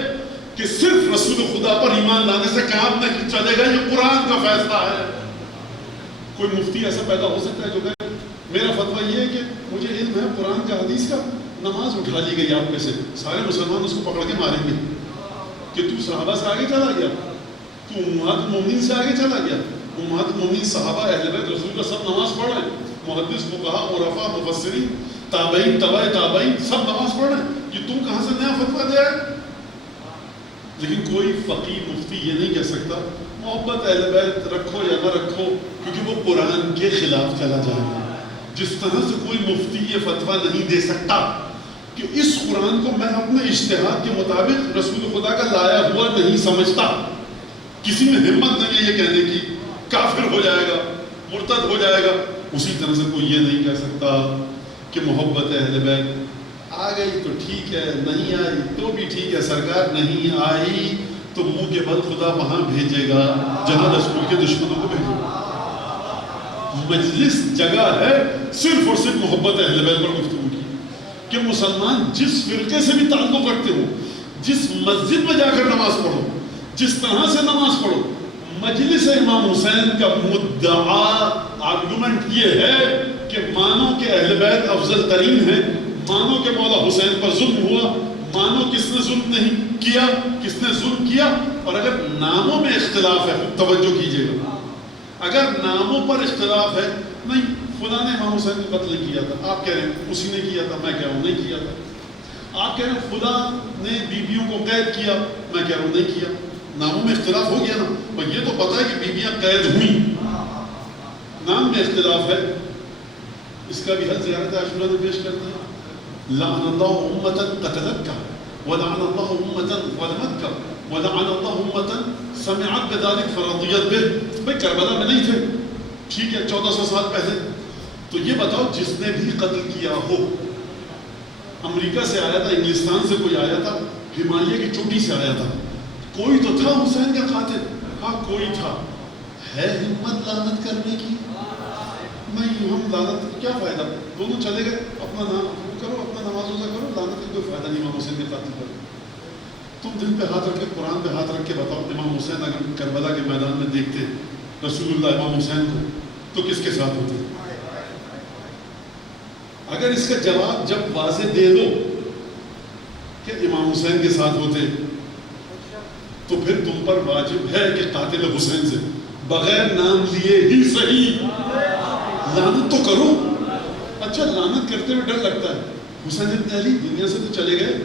کہ صرف رسول خدا پر ایمان لانے سے کام نہیں چلے گا, یہ قرآن کا فیصلہ ہے. کوئی مفتی ایسا پیدا ہو سکتا ہے جو کہ میرا فتویٰ یہ ہے کہ مجھے علم ہے قرآن کا حدیث کا, نماز اٹھا لی گئی آپ میں سے, سارے مسلمان اس کو پکڑ کے ماریں گے کہ تو صحابہ سے آگے چلا گیا, تو امہات المومنین سے آگے چلا گیا. امہات المومنین صحابہ اہل بیت رسول کا سب نماز پڑھ رہے ہیں, محدث فقہاء عرفاء مفسرین تابعین تبع تابعین سب نماز پڑھ رہے ہیں, کہ تم کہاں سے نیا فتویٰ دے آئے. لیکن کوئی فقیہ مفتی یہ نہیں کہہ سکتا محبت اہل بیت رکھو یا نہ رکھو, کیونکہ وہ قرآن کے خلاف چلا جائے گا. جس طرح سے کوئی مفتی یہ فتویٰ نہیں دے سکتا کہ اس قرآن کو میں اپنے اجتہاد کے مطابق رسول خدا کا لایا ہوا نہیں سمجھتا, کسی میں ہمت نہیں ہے یہ کہنے کی کافر ہو جائے گا, مرتد ہو جائے گا. اسی طرح سے کوئی یہ نہیں کہہ سکتا کہ محبت اہل بیت آ گئی تو ٹھیک ہے, نہیں آئی تو بھی ٹھیک ہے, سرکار نہیں آئی تو منہ کے بل خدا وہاں بھیجے گا جہاں رسول کے دشمنوں کو بھیجے گا. مجلس جگہ ہے صرف اور صرف محبت اہل بیت پر گفتگو کی, کہ مسلمان جس فرقے سے بھی تعلق رکھتے ہو, جس مسجد میں جا کر نماز پڑھو, جس طرح سے نماز پڑھو, مجلس امام حسین کا مدعا آرگومنٹ یہ ہے کہ مانو کہ اہل بیت افضل ترین ہے, مانو کہ مولا حسین پر ظلم ہوا, مانو کس نے ظلم نہیں کیا, کس نے ظلم کیا. اور اگر ناموں میں اختلاف ہے, توجہ کیجئے گا, اگر ناموں پر اختلاف ہے, نہیں فلاں نے امام حسین کو قتل کیا تھا, آپ کہہ رہے ہیں اسی نے کیا تھا, میں کہہ رہا ہوں نہیں کیا تھا. آپ کہہ رہے ہیں فلاں نے بیویوں کو قید کیا, میں کہہ رہا ہوں نہیں کیا. ناموں میں اختلاف ہو گیا نا, اور یہ تو پتہ ہے کہ بیویاں قید ہوئیں, نام میں اختلاف ہے. اس کا بھی حل زیارت عاشورہ نے پیش کرتے ہیں, لعن اللہ امتن قتلتکا ولعن اللہ امتن ظلمتکا ولعن اللہ امتن سمعت بذلک فرضیت بہ. بھئی کربلا میں نہیں تھے, ٹھیک ہے 1400 سال پہلے, تو یہ بتاؤ جس نے بھی قتل کیا ہو, امریکہ سے آیا تھا, انگلستان سے کوئی آیا تھا, ہمالیہ کی چوٹی سے آیا تھا, کوئی تو تھا حسین کا قاتل, ہاں کوئی تھا. ہے ہمت لعنت کرنے کی؟ نہیں, ہم لعنت کیا فائدہ, دونوں چلے گئے, اپنا نام کرو, اپنا نماز روزہ کرو, لعنت کا کوئی فائدہ نہیں امام حسین کے قاتل پر. تم دل پہ ہاتھ رکھ کے, قرآن پہ ہاتھ رکھ کے بتاؤ, امام حسین اگر کربلا کے میدان میں دیکھتے رسول اللہ امام حسین کو تو کس کے ساتھ ہوتے؟ اگر اس کا جواب جب واضح دے دو کہ امام حسین کے ساتھ ہوتے, تو پھر تم پر واجب ہے کہ قاتل حسین سے بغیر نام لیے ہی صحیح لعنت تو کرو. اچھا لعنت کرتے ہوئے ڈر لگتا ہے, حسین ابن علی دنیا سے تو چلے گئے,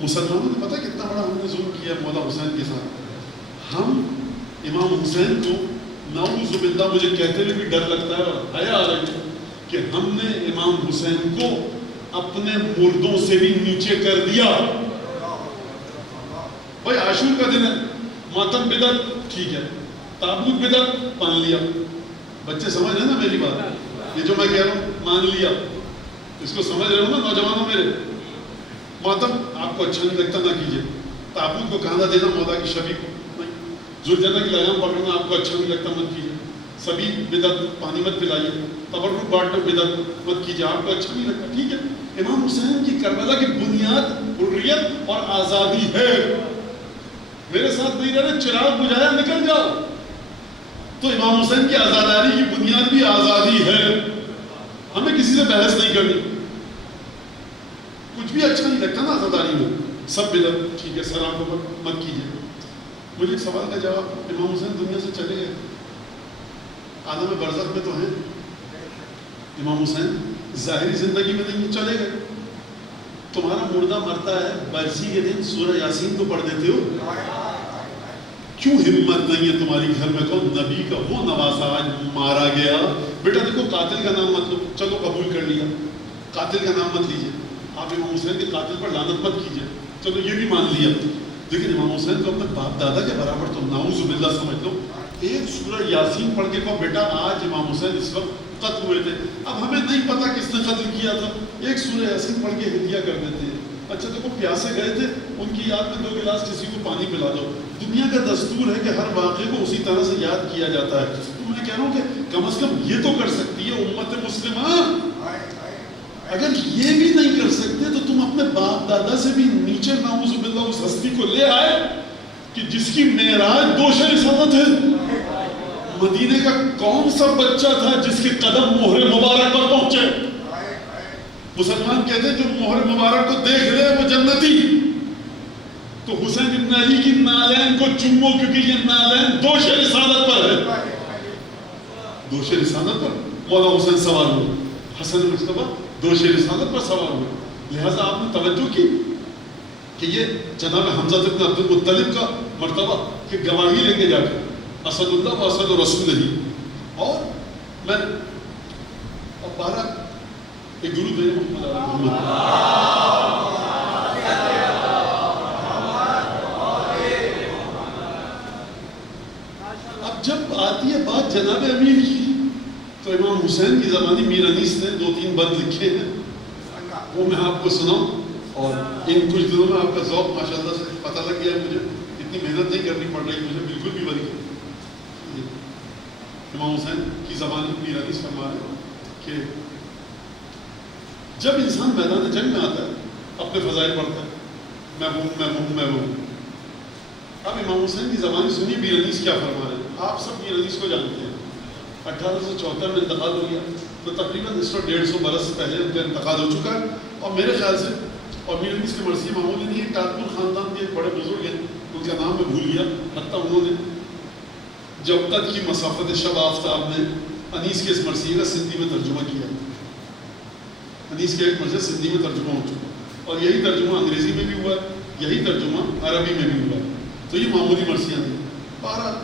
مسلمانوں نے پتہ کتنا بڑا ہم نے ظلم کیا مولا حسین کے ساتھ. ہم امام حسین کو نعوذ باللہ مجھے کہتے ہوئے بھی ڈر لگتا ہے اور حیا آ رہی ہے کہ ہم نے امام حسین کو اپنے مردوں سے بھی نیچے کر دیا. بھائی عاشور کا دن ہے, ماتم بدعت ٹھیک ہے, تابوت بدعت مان لیا, بچے سمجھ رہے ہیں نا میری بات, یہ جو میں کہہ رہا ہوں مان لیا, اس کو سمجھ رہے ہو نا نوجوانوں میرے. ماتم آپ کو اچھا نہیں لگتا نہ کیجیے, تابوت کو کاندھا دینا مولا کی شبی کو, ذوالجنہ کی لگام پکڑنا آپ کو اچھا نہیں لگتا مت کیجیے, سبھی بدعت, پانی مت پلائیے, تبرک بانٹنا بدعت مت کیجیے, آپ کو اچھا نہیں لگتا ٹھیک ہے. امام حسین کی کربلا کی بنیاد حریت اور آزادی ہے. میرے ساتھ نہیں رہے, چراغ بجھایا نکل جاؤ, تو امام حسین کی آزاداری کی بنیاد بھی آزادی ہے. ہمیں کسی سے بحث نہیں کرنی, کچھ بھی اچھا نہیں لگتا نا آزاداری میں, سب بدعت ٹھیک ہے, سر آنکھوں پر مت کیجیے. مجھے ایک سوال کا جواب, امام حسین دنیا سے چلے گئے, عالم برزخ میں تو ہیں, امام حسین ظاہری زندگی میں نہیں چلے گئے. تمہارا مردہ مرتا ہے, برسی کے دن سورہ یاسین کو پڑھ دیتے ہو, کیوں ہمت نہیں ہے تمہاری گھر میں کو نبی کا وہ نواسا آج مارا گیا. بیٹا دیکھو قاتل کا نام مت لو, چلو قبول کر لیا, قاتل کا نام مت لیجیے, آپ امام حسین کے قاتل پر لعنت مت کیجیے, چلو یہ بھی مان لیا. لیکن امام حسین کو اپنے باپ دادا کے برابر تو نعوذ باللہ سمجھ لو, ایک سورہ یاسین پڑھ کے کہو بیٹا آج امام حسین اس وقت قتل ہوئے تھے، اب ہمیں نہیں پتا کس نے قتل کیا تھا، ایک سورہ یاسین پڑھ کے ہدیہ کر دیتے ہیں. اچھا دیکھو پیاسے گئے تھے، ان کی یاد میں 2 گلاس کسی کو پانی پلا دو. دنیا کا دستور ہے کہ ہر واقعے کو اسی طرح سے یاد کیا جاتا ہے. تو میں کہہ رہا ہوں کہ کم از کم یہ تو کر سکتی ہے امت مسلمہ. اگر یہ بھی نہیں کر سکتے تو تم اپنے باپ دادا سے بھی نیچے نعوذ باللہ اس ہستی کو لے آئے کہ جس کی معراج 2 رسالت ہے. مدینے کا کون سا بچہ تھا جس کے قدم مہر مبارک پر پہنچے؟ مسلمان کہتے ہیں جو مہر مبارک کو دیکھ لے وہ جنتی. تو حسین بن علی کی نالین کو چومو کیونکہ یہ نالین 2 رسالت پر ہے. 2 رسالت پر مولا حسین سوار ہوئے، حسن مجتبیٰ 2 رسالت پر سوار ہوئے. لہٰذا آپ نے توجہ کی کہ یہ جناب حمزہ بن عبد المطلب کا مرتبہ کہ گواہی لے کے جا کے اسد اللہ و اسد رسول نہیں. اور میں اب 12 ایک درود دے محمد علیہ محمد. اب جب آتی ہے بات جناب امیر کی تو امام حسین کی زمانی میر انیس نے 2-3 بند لکھے ہیں، وہ میں آپ کو سناؤں. اور ان کچھ دنوں میں آپ کا ذوق ماشاءاللہ سے پتہ لگ گیا مجھے، اتنی محنت نہیں کرنی پڑ رہی مجھے بالکل بھی بڑی. امام حسین کی زبانی میر انیس فرما رہے ہیں کہ جب انسان میدان جنگ میں آتا ہے اپنے فضائل پڑھتا ہے، میں ہوں. اب امام حسین کی زبانی سنی میر انیس کیا فرما رہے ہیں. آپ سب میر انیس کو جانتے ہیں، 1874 میں انتقال ہو گیا، تو تقریباً 150 برس پہلے ان کا انتقال ہو چکا ہے. اور میرے خیال سے اور میر انیس کی مرثی معمولی نہیں ہے، ٹاٹپور خاندان کے ایک بڑے بزرگ ہیں، ان کا نام میں بھول گیا. حتیٰ انہوں نے جب تک کی مسافت شب آفتاب میں انیس کے اس مرثیے کا سندھی میں ترجمہ کیا. انیس کے ایک مرثیہ سندھی میں ترجمہ ہو چکا، اور یہی ترجمہ انگریزی میں بھی ہوا ہے، یہی ترجمہ عربی میں بھی ہوا ہے. تو یہ معمولی مرثیاں نہیں. بہرحال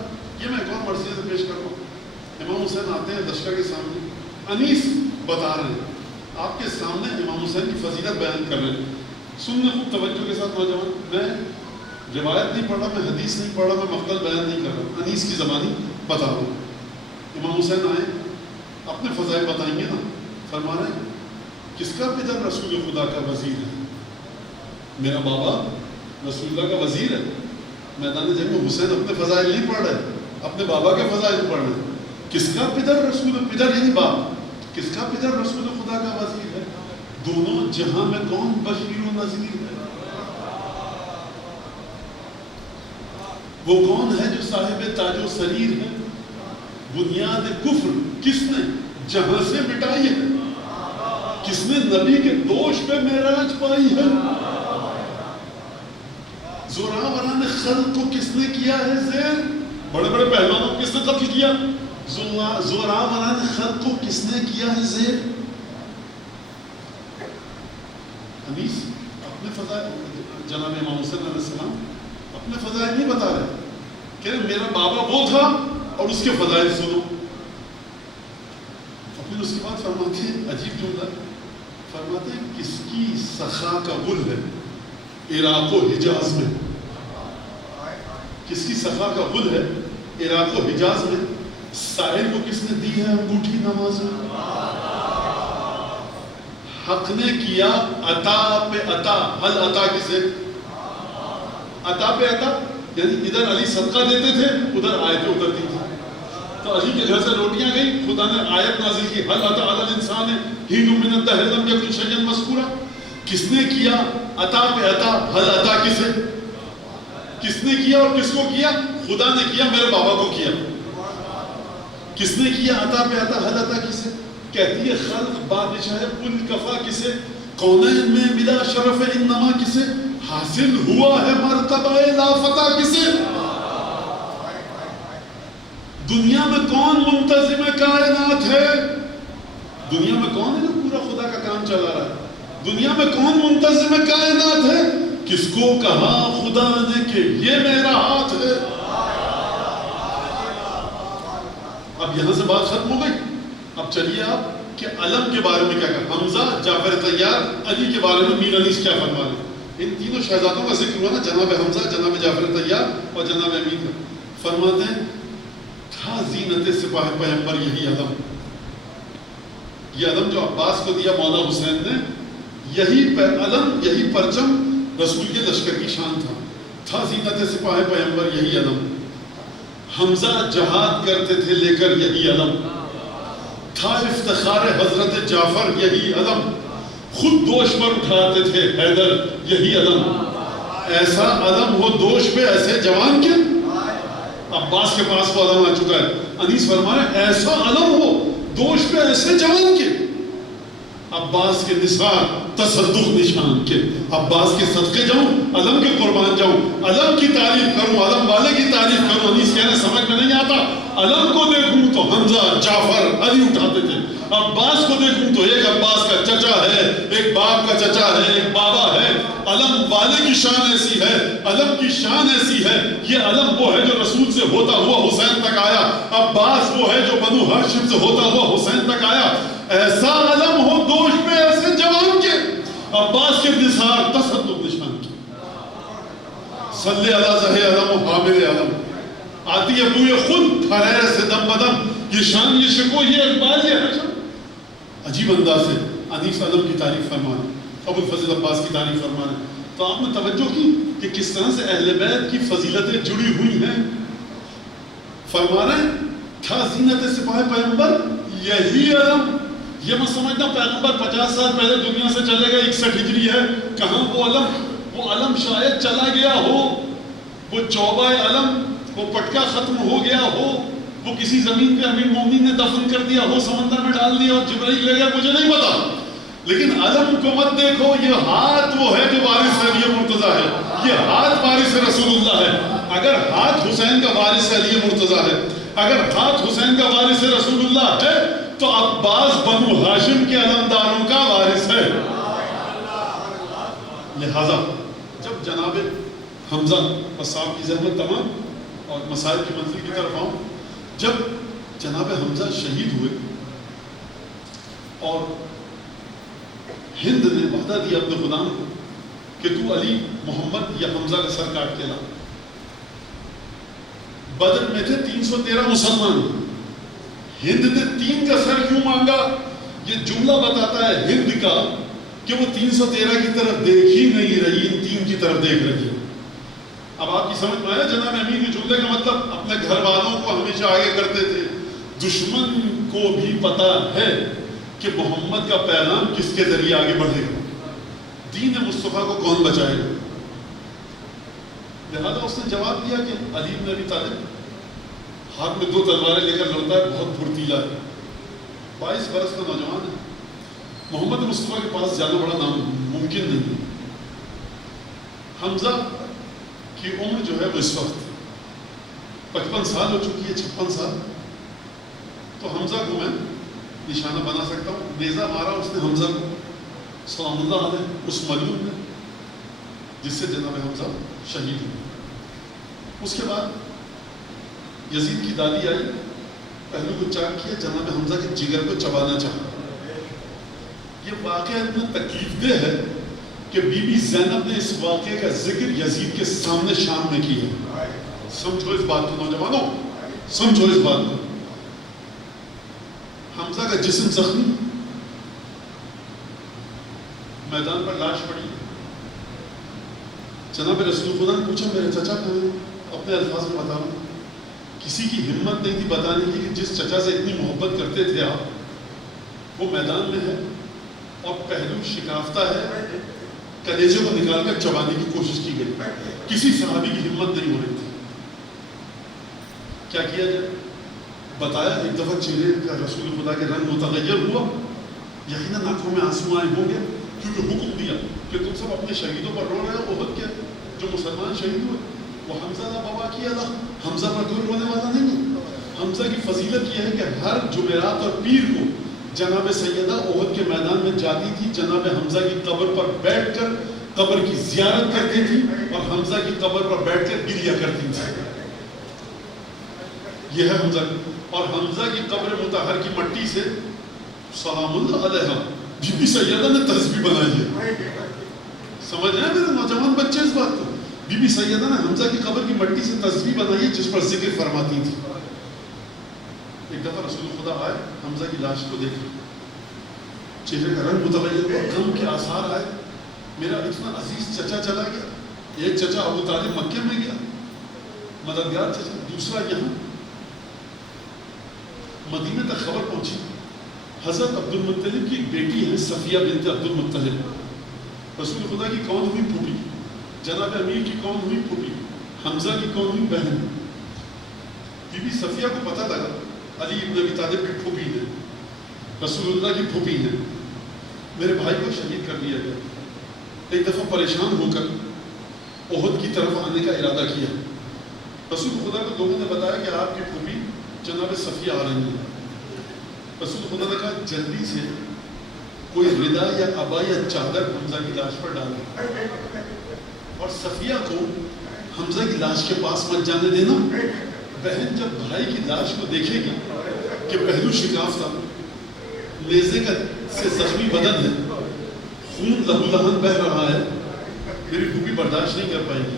یہ میں ایک اور مرثیے سے پیش کر رہا ہوں. امام حسین آتے ہیں لشکر کے سامنے، انیس بتا رہے ہیں آپ کے سامنے امام حسین کی فضیلت بیان کر رہے ہیں. سننے خوب توجہ کے ساتھ نوجوان، میں روایت نہیں پڑھ رہا، میں حدیث نہیں پڑھ رہا، میں مقتل بیان نہیں کر رہا، انیس کی زبانی بتا رہا ہوں. امام حسین آئے اپنے فضائل بتائیں گے نا. فرما رہے ہیں کس کا پدر رسول خدا کا وزیر ہے؟ میرا بابا رسول اللہ کا وزیر ہے. میدان جنگ میں حسین اپنے فضائل نہیں پڑھ رہے، اپنے بابا کے فضائل پڑھ رہے. کس کا پدر رسول، پدر یعنی باپ، کس کا پدر رسول خدا کا وزیر ہے؟ دونوں جہاں میں کون بشیر و نذیر ہے؟ وہ کون ہے جو صاحب تاج و سریر ہے؟ بنیاد کفر کس نے جہاں سے مٹائی ہے؟ کس نے نبی کے دوش پہ معراج پائی ہے؟ زوراوران خلق کو کس نے کیا ہے زیر؟ بڑے بڑے پہلوانوں کو کس نے قتل کیا؟ زوراوران خلق کو کس نے کیا ہے زیر؟ انیس اپنے فضائل، جناب امام حسین علیہ السلام اپنے فضائل نہیں بتا رہے، کہ میرا بابا وہ تھا اور اس کے فضائل سنو. اور پھر اس کے بعد فرماتے ہیں عجیب جملہ، فرماتے ہیں کس کی سخا کا گل ہے عراق و حجاز میں. کس کی سخا کا گل ہے عراق و حجاز میں. سائل کو کس نے دی ہے انگوٹھی نماز میں. حق نے کیا عطا پہ عطا. حل عطا کسے؟ عطا پہ عطا یعنی ادھر علی صدقہ دیتے تھے، ادھر آیتیں اترتی تھی. تو علی کے گھر سے روٹیاں گئی، خدا نے آیت نازل کی حل عطا علی الانسان حین من الدہر لم یکن شیئا مذکورا. کس نے کیا عطا پہ عطا؟ حل عطا کسے؟ کس نے کیا اور کس کو کیا؟ خدا نے کیا، میرے بابا کو کیا. کس نے کیا عطا پہ عطا؟ حل عطا کسے؟ کہتی ہے خلق بادشاہ کل کفا کسے؟ کونین میں بلا شرف انما کسے؟ حاصل ہوا ہے مرتبہ لا فتح کسے؟ دنیا میں کون منتظم کائنات ہے؟ دنیا میں کون ہے جو پورا خدا کا کام چلا رہا ہے؟ دنیا میں کون منتظم کائنات ہے؟ کس کو کہا خدا نے کہ یہ میرا ہاتھ ہے؟ اب یہاں سے بات ختم ہو گئی. اب چلیے آپ کہ علم کے بارے میں کیا کہا. حمزہ، جعفر طیار، علی کے بارے میں میر انیس کیا فرما رہے ہیں. ان تینوں شہزادوں کا ذکر ہوا نا، جناب حمزہ، جناب جعفر طیار اور جناب امین کا. فرماتے ہیں تھا زینت سپاہ پیغمبر یہی علم. یہ علم جو عباس کو دیا مولا حسین نے، یہی علم، یہی پرچم رسول کے لشکر کی شان تھا زینت سپاہ پیغمبر یہی علم. حمزہ جہاد کرتے تھے لے کر یہی علم، تھا افتخار حضرت جعفر یہی علم. خود دوش پر اٹھاتے تھے حیدر یہی علم. ایسا علم ہو دوش پہ ایسے جوان کے. عباس کے پاس وہ علم آ چکا ہے. انیس فرمایا ایسا علم ہو دوش پہ ایسے جوان کے. عباس کے نثار تصدق نشان کے. عباس کے صدقے جاؤں، علم کے قربان جاؤں، علم کی تعریف کروں، علم والے کی تعریف کروں. انیس کہنے سمجھ میں نہیں آتا. علم کو دیکھوں تو حمزہ، جعفر، علی اٹھاتے تھے. عباس کو دیکھوں تو ایک عباس کا چچا ہے، ایک باپ کا چچا ہے، ایک بابا ہے. علم والے کی شان ایسی ہے، علم کی شان ایسی ہے. یہ علم وہ ہے جو رسول سے ہوتا ہوا حسین تک آیا. عباس وہ ہے جو بنو ہاشم سے ہوتا ہوا حسین تک آیا. ایسا علم ہو دوش پہ ایسے جوان کے. عباس کے نثار تصدق نشان کے. صلی اللہ زہ علم و حامل علم. آتی ہے بوئے خود حریر سے دم بدم. یہ شان، یہ شکو، یہ اقبال، یہ حشم. عجیب انداز سے انیس علم کی تعریف فرمانے، ابو الفضل عباس کی تعریف فرمانے. تو آپ نے توجہ کی کہ کس طرح سے اہل بیت کی فضیلتیں جڑی ہوئی ہیں. فرما رہے ہیں تھا زینت سپاہ پیغمبر یہی علم. یہ میں سمجھتا پیغمبر 50 سال پہلے دنیا سے چلے گئے، 61 ہجری ہے. کہاں وہ علم شاید چلا گیا ہو، وہ چوبہ علم، وہ پٹکا ختم ہو گیا ہو، وہ کسی زمین پہ امیر مومنین نے دفن کر دیا ہو، سمندر میں ڈال دیا اور جبرائیل لے گیا، مجھے نہیں پتا. لیکن علم کو مت دیکھو. یہ ہاتھ وہ ہے جو وارث علی مرتضیٰ ہے. یہ ہاتھ وارث رسول اللہ ہے. اگر ہاتھ حسین کا وارث علی مرتضیٰ ہے، اگر ہاتھ حسین کا وارث رسول اللہ ہے، تو عباس بنو ہاشم کے علمداروں کا وارث ہے. لہذا جب جناب حمزہ، بس آپ کی زحمت تمام اور مسائل کی منزل کی طرف آؤں، جب جناب حمزہ شہید ہوئے اور ہند نے وعدہ دیا اپنے غلام کو کہ تو علی، محمد یا حمزہ کا سر کاٹ کے لا. بدر میں تھے 313 مسلمان. ہند نے 3 کا سر کیوں مانگا؟ یہ جملہ بتاتا ہے ہند کا کہ وہ 313 کی طرف دیکھ ہی نہیں رہی، ان 3 کی طرف دیکھ رہی ہے. اب آپ کی سمجھ میں آیا جناب امیر کے جملے کا مطلب؟ اپنے گھر والوں کو ہمیشہ آگے کرتے تھے. دشمن کو بھی پتا ہے کہ محمد کا پیغام کس کے ذریعے آگے بڑھے گا، دین مصطفیٰ کو کون بچائے گا. لہذا اس نے جواب دیا کہ علی بن ابی طالب ہاتھ میں 2 تلواریں لے کر لڑتا ہے، بہت پھرتیلا ہے، 22 برس کا نوجوان ہے. محمد مصطفیٰ کے پاس جانا بڑا ممکن نہیں ہے. حمزہ کی عمر جو ہے وہ اس وقت 55 سال ہو چکی ہے، 56 سال. تو حمزہ کو میں نشانہ بنا سکتا ہوں. نیزہ مارا اس نے حمزہ کو، سلام اللہ علیہ، اس ملعون نے، جس سے جناب حمزہ شہید ہوئے. اس کے بعد یزید کی دادی آئی، پہلو کو چاک کیا، جناب حمزہ کے جگر کو چبانا چاہا. یہ واقعہ اتنا تکلیف دہ ہے کہ بی بی زینب نے اس واقعے کا ذکر یزید کے سامنے شام میں کیا. سمجھو اس بات کو نوجوانوں، سمجھو اس بات کو. حمزہ کا جسم زخمی، میدان پر لاش پڑی. جناب رسول خدا نے پوچھا میرے چچا کہاں ہیں؟ اپنے الفاظ میں بتا رہا ہوں. کسی کی ہمت نہیں تھی بتانے کی کہ جس چچا سے اتنی محبت کرتے تھے آپ، وہ میدان میں ہے اور پہلو شکافتہ ہے، کلیجے کو نکال کر چبانے کی کوشش کی گئی. کسی صحابی کی ہمت نہیں ہو رہی تھی. کیا کیا جائے؟ بتایا. ایک دفعہ چہرے کا رسول خدا کے رنگ متغیر ہوا، یقیناً آنکھوں میں آنسو آئے ہوں گے، کیونکہ حکم دیا کہ تم سب اپنے شہیدوں پر رو رہے ہو. احد کے جو مسلمان شہید ہوئے وہ حمزہ کا بابا کیا تھا، حمزہ پر کوئی رونے والا نہیں ہے. حمزہ کی فضیلت یہ ہے کہ ہر جمعرات اور پیر کو جناب سیدہ احد کے میدان میں جاتی تھی، جناب حمزہ کی قبر پر بیٹھ کر قبر کی زیارت کرتی تھی اور حمزہ کی قبر پر بیٹھ کر گریہ کرتی تھی. یہ ہے حمزہ. اور حمزہ کی قبر مطہر کی مٹی سے سلام اللہ علیہ بی بی سیدہ نے تسبیح بنائی ہے. سمجھ رہے ہیں میرے نوجوان بچے اس بات کو؟ بی بی سیدہ نے حمزہ کی قبر کی مٹی سے تسبیح بنائی ہے جس پر ذکر فرماتی تھی. ایک دفعہ رسول خدا آئے، حمزہ کی لاش کو دیکھا، چہرے کا رنگ متغیر ہوا، غم کے آثار آئے، میرا اتنا عزیز چچا چلا گیا، ایک چچا ابو طالب مکے میں گیا، مددگار چچا، دوسرا یہاں مدینہ تک خبر پہنچی، حضرت عبد المطلب کی ایک بیٹی ہے صفیہ بنت عبد المطلب، رسول خدا کی کون ہوئی پھوپھی، جناب امیر کی کون ہوئی پھوپھی، حمزہ کی کون ہوئی بہن، بی بی صفیہ کو پتہ لگا علی ابن ابی طالب کی پھوپھی ہے، رسول اللہ کی پھوپھی ہے، میرے بھائی کو شہید کر دیا گیا۔ ایک دفعہ پریشان ہو کر احد کی طرف آنے کا ارادہ کیا، رسول خدا کو لوگوں نے بتایا کہ آپ کی پھوپھی جناب صفیہ آ رہی ہے، رسول خدا نے کہا جلدی سے کوئی ردا یا عبا یا چادر حمزہ کی لاش پر ڈالے اور صفیہ کو حمزہ کی لاش کے پاس مت جانے دینا۔ بہن جب بھائی کی لاش کو دیکھے گی کہ پہلو شکاف تھا، نیزے کا سے زخمی بدن ہے، خون لہو لہن بہ رہا ہے، میری پھوپھی برداشت نہیں کر پائے گی۔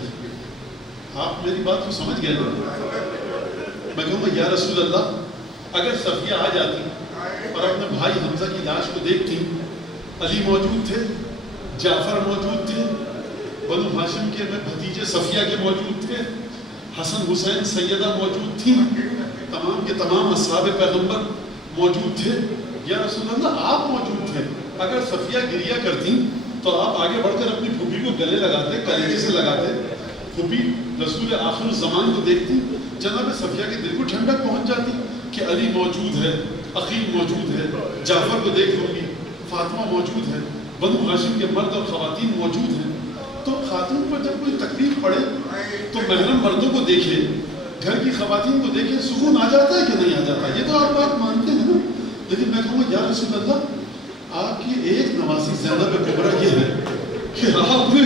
آپ میری بات کو سمجھ گئے نا؟ میں کہوں گا یا رسول اللہ اگر صفیہ آ جاتی اور اپنے بھائی حمزہ کی لاش کو دیکھتی، علی موجود تھے، جعفر موجود تھے، بنو ہاشم کے میں بھتیجے صفیہ کے موجود تھے، حسن حسین سیدہ موجود تھی، تمام کے تمام اصحاب پیغمبر موجود تھے، یا رسول اللہ آپ موجود تھے، اگر صفیہ گریہ کرتی تو آپ آگے بڑھ کر اپنی پھوپھی کو گلے لگاتے، کلیجے سے لگاتے، پھوپھی رسول آخر الزمان کو دیکھتی، جناب صفیہ کے دل کو ٹھنڈک پہنچ جاتی کہ علی موجود ہے، عقیل موجود ہے، جعفر کو دیکھ لوں گی، فاطمہ موجود ہے، بنو ہاشم کے مرد اور خواتین موجود ہیں۔ تو خاتون پر جب کوئی تکلیف پڑے تو محرم مردوں کو دیکھے، گھر کی خواتین کو دیکھے، سکون آ جاتا ہے کہ نہیں آ جاتا؟ یہ تو آپ بات مانتے ہیں نا؟ لیکن میں کہوں گا یا رسول اللہ آپ کی ایک نوازی زینب کبریٰ یہ ہے کہ آپ نے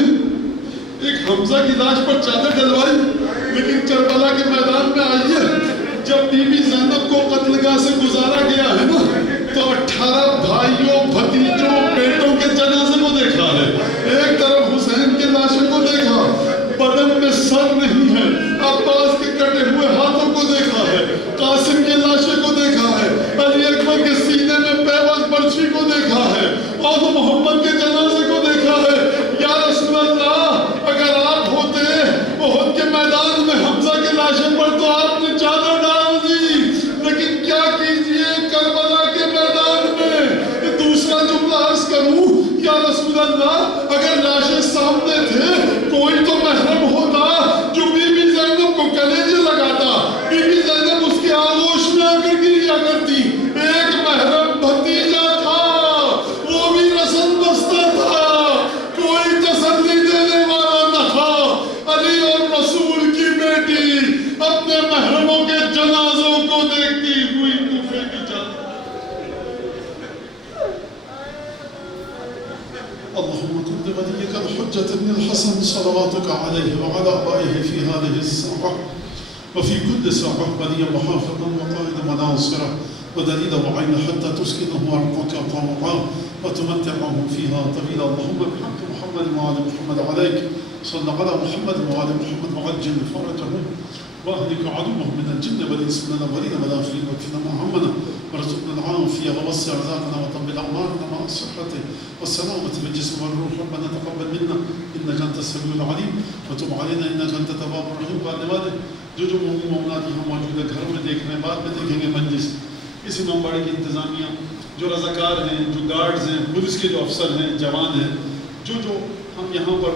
ایک حمزہ کی لاش پر چادر ڈلوائی، لیکن کربلا کے میدان میں آئیے، جب بی بی زینب کو قتل گاہ سے گزارا گیا ہے نا تو 18 بھائیوں، بھتیجوں، بیٹوں کے جنازے کو دیکھا ہے، ایک طرف حسین کے لاشوں کو دیکھا، بدن میں سر نہیں ہے، عباس کے کٹے ہوئے ہاتھوں کو دیکھا ہے، قاسم کے لاشے کو دیکھا ہے، علی اکبر کے سینے میں پیوند برچھی کو دیکھا ہے، اور محمد کے جنازے کو دیکھا ہے۔ یا رسول اللہ اگر آپ ہوتے احد کے میدان میں حمزہ کے لاشے پر تو آپ نے چادر ڈال دی، لیکن کیا کیجئے کربلا کے میدان میں۔ دوسرا جملہ عرض کروں، یا رسول اللہ اگر لاشیں سامنے تھے کوئی تو محرم ہوتا جو بی بی زینب کو کلیجے لگاتا، بی بی زینب اس کے آغوش میں آ کر گریا کرتی، ایک محرم بھتیجا تھا، وہ بھی رسن بستہ تھا، کوئی تسلی دینے والا نہ تھا۔ علی اور رسول کی بیٹی اپنے محرموں کے جنازوں کو دیکھتی ہوئی کوفے کی جاتی۔ اللهم كن بوليك الحجة بن الحسن صلواتك عليه وعلى آبائه في هذه الساعة وفي كل ساعة وليا وحافظا وقائدا وناصرا ودليلا وعينا حتى تسكنه أرضك طوعا وتمتعه فيها طويلا. اللهم بحق محمد وآل محمد عليك صل على محمد وآل محمد وعجل فرجهم وأهلك عدوهم من الجن والإنس من الأولين والآخرين واكفنا ما همنا وارزقنا العافية ووسع رزقنا وطمن أعمارنا مع الصحة والسلامة في الجسم والروح. ربنا تقبل منا إنك أنت السميع العليم وتب علينا إنك أنت التواب الرحيم. بعد والد جو مومنات یہاں موجود ہے گھروں میں دیکھ رہے ہیں، بعد میں دیکھیں گے مجلس، اس امام باڑے کی انتظامیہ، جو رضاکار ہیں، جو گارڈز ہیں، پولیس کے جو افسر ہیں، جوان ہیں، جو ہم یہاں پر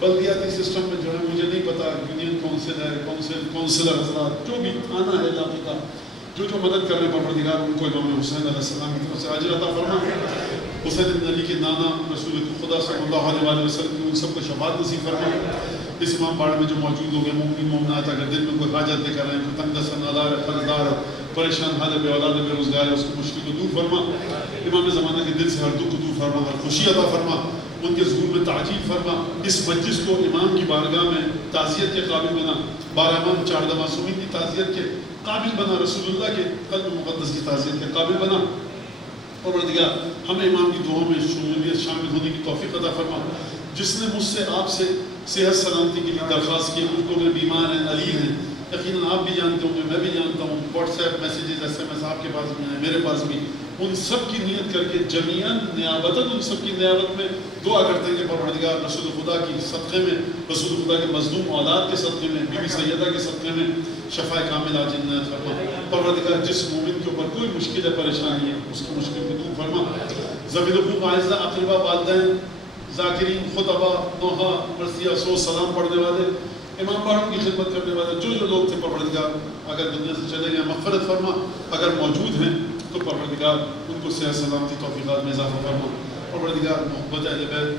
بلدیاتی سسٹم میں جو ہے مجھے نہیں پتا، یونین کونسل ہے، کونسلر حضرات، جو بھی آنا ہے علاقے کا، جو مدد کر رہے ہیں، پروردگار ان کو امام حسین علیہ السلام کی طرف سے اجر عطا فرما، حسین بن علی کے نانا رسول خدا صلی اللہ علیہ وسلم کی ان سب کو شفاعت نصیب فرما۔ اس امام باڑے میں جو موجود ہو گئے مومنین مومنات، اگر دل میں کوئی حاجت لے کر آئیں، کوئی تنگ دست نادار ہے، قرضدار ہے، پریشان حال بے اولاد بے روزگار ہے، اس کی مشکل کو دور فرما۔ امام زمانہ کے دل سے ہر دکھ کو دور فرما، ہر خوشی عطا فرما، ان کے ظہور میں تعجیل فرما۔ اس مجلس کو امام کی بارگاہ میں تعزیت کے قابل بنا، 12 امام 4 معصومین کی تعزیت کے قابل بنا، رسول اللہ کے قلب مقدس کی تعزیت کے قابل بنا۔ اور پروردگار ہمیں امام کی دعاؤں میں شمولیت شامل ہونے کی توفیق عطا فرما۔ جس نے مجھ سے آپ سے صحت سلامتی کے لیے درخواست کی، کچھ لوگ بیمار ہیں، علیل ہیں، یقیناً آپ بھی جانتے ہوں گے، میں بھی جانتا ہوں، واٹس ایپ میسیجز SMS آپ کے پاس بھی ہیں، میرے پاس بھی، ان سب کی نیت کر کے جمیعاً نیابتاً ان سب کی نیابت میں دعا کرتے ہیں کہ پروردگار رسول خدا کی صدقے میں، رسول خدا کے مظلوم اولاد کے صدقے میں، بی بی سیدہ کے صدقے میں شفاء کامل عاجل عنایت فرما۔ پروردگار جس مومن کے اوپر کوئی مشکل ہے، پریشانی ہے، اس کی مشکل کو دور فرما۔ ذوی الحقوق اعزہ اقربا، والدین، ذاکرین، خطبہ، نوحہ، مرثیہ، سوز سلام پڑھنے والے، امام باڑوں کی خدمت کرنے والے جو لوگ تھے، پروردگار اگر دنیا سے چلے گئے مغفرت فرما، اگر موجود ہیں تو پروردگار ان کو صحت سلامتی توفیقات میں اضافہ فرما۔ پروردگار محبت اہل بیت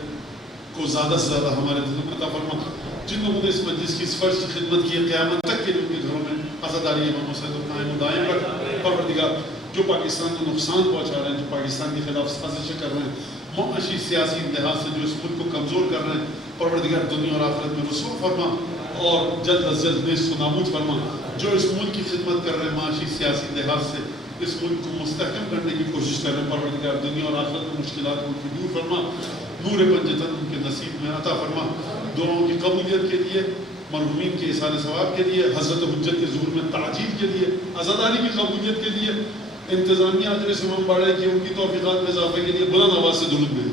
کو زیادہ سے زیادہ ہمارے دلوں میں عطا فرما۔ جن لوگوں نے اس مجلس کی اس فرض کی خدمت کی ہے، قیامت تک کے لیے ان کے گھروں میں عزاداری امام حسین کو قائم و دائم رکھ۔ پروردگار جو پاکستان کو نقصان پہنچا رہے ہیں، جو پاکستان کے خلاف سازشیں کر رہے ہیں، معاشی سیاسی لحاظ سے جو اس ملک کو کمزور کر رہے ہیں، پروردگار دنیا اور آخرت میں رسوا فرما اور جلد از جلد نیست و نابود فرما۔ جو اس ملک کی خدمت کر رہے ہیں معاشی سیاسی لحاظ سے، اس ملک کو مستحکم کرنے کی کوشش کر رہے ہیں، پروردگار دنیا اور آخرت میں مشکلات کو دور فرما، نور پنجتن ان کے نصیب میں عطا فرما۔ دعاؤں کی قبولیت کے لیے، مرحومین کے احسان ثواب کے لیے، حضرت حجت کے ظہور میں تعجیل کے لیے، عزاداری کی قبولیت کے لیے، انتظامیہ اجر امام باڑے کی ان کی توفیقات میں اضافے کے لیے بلند آواز سے درود دیں۔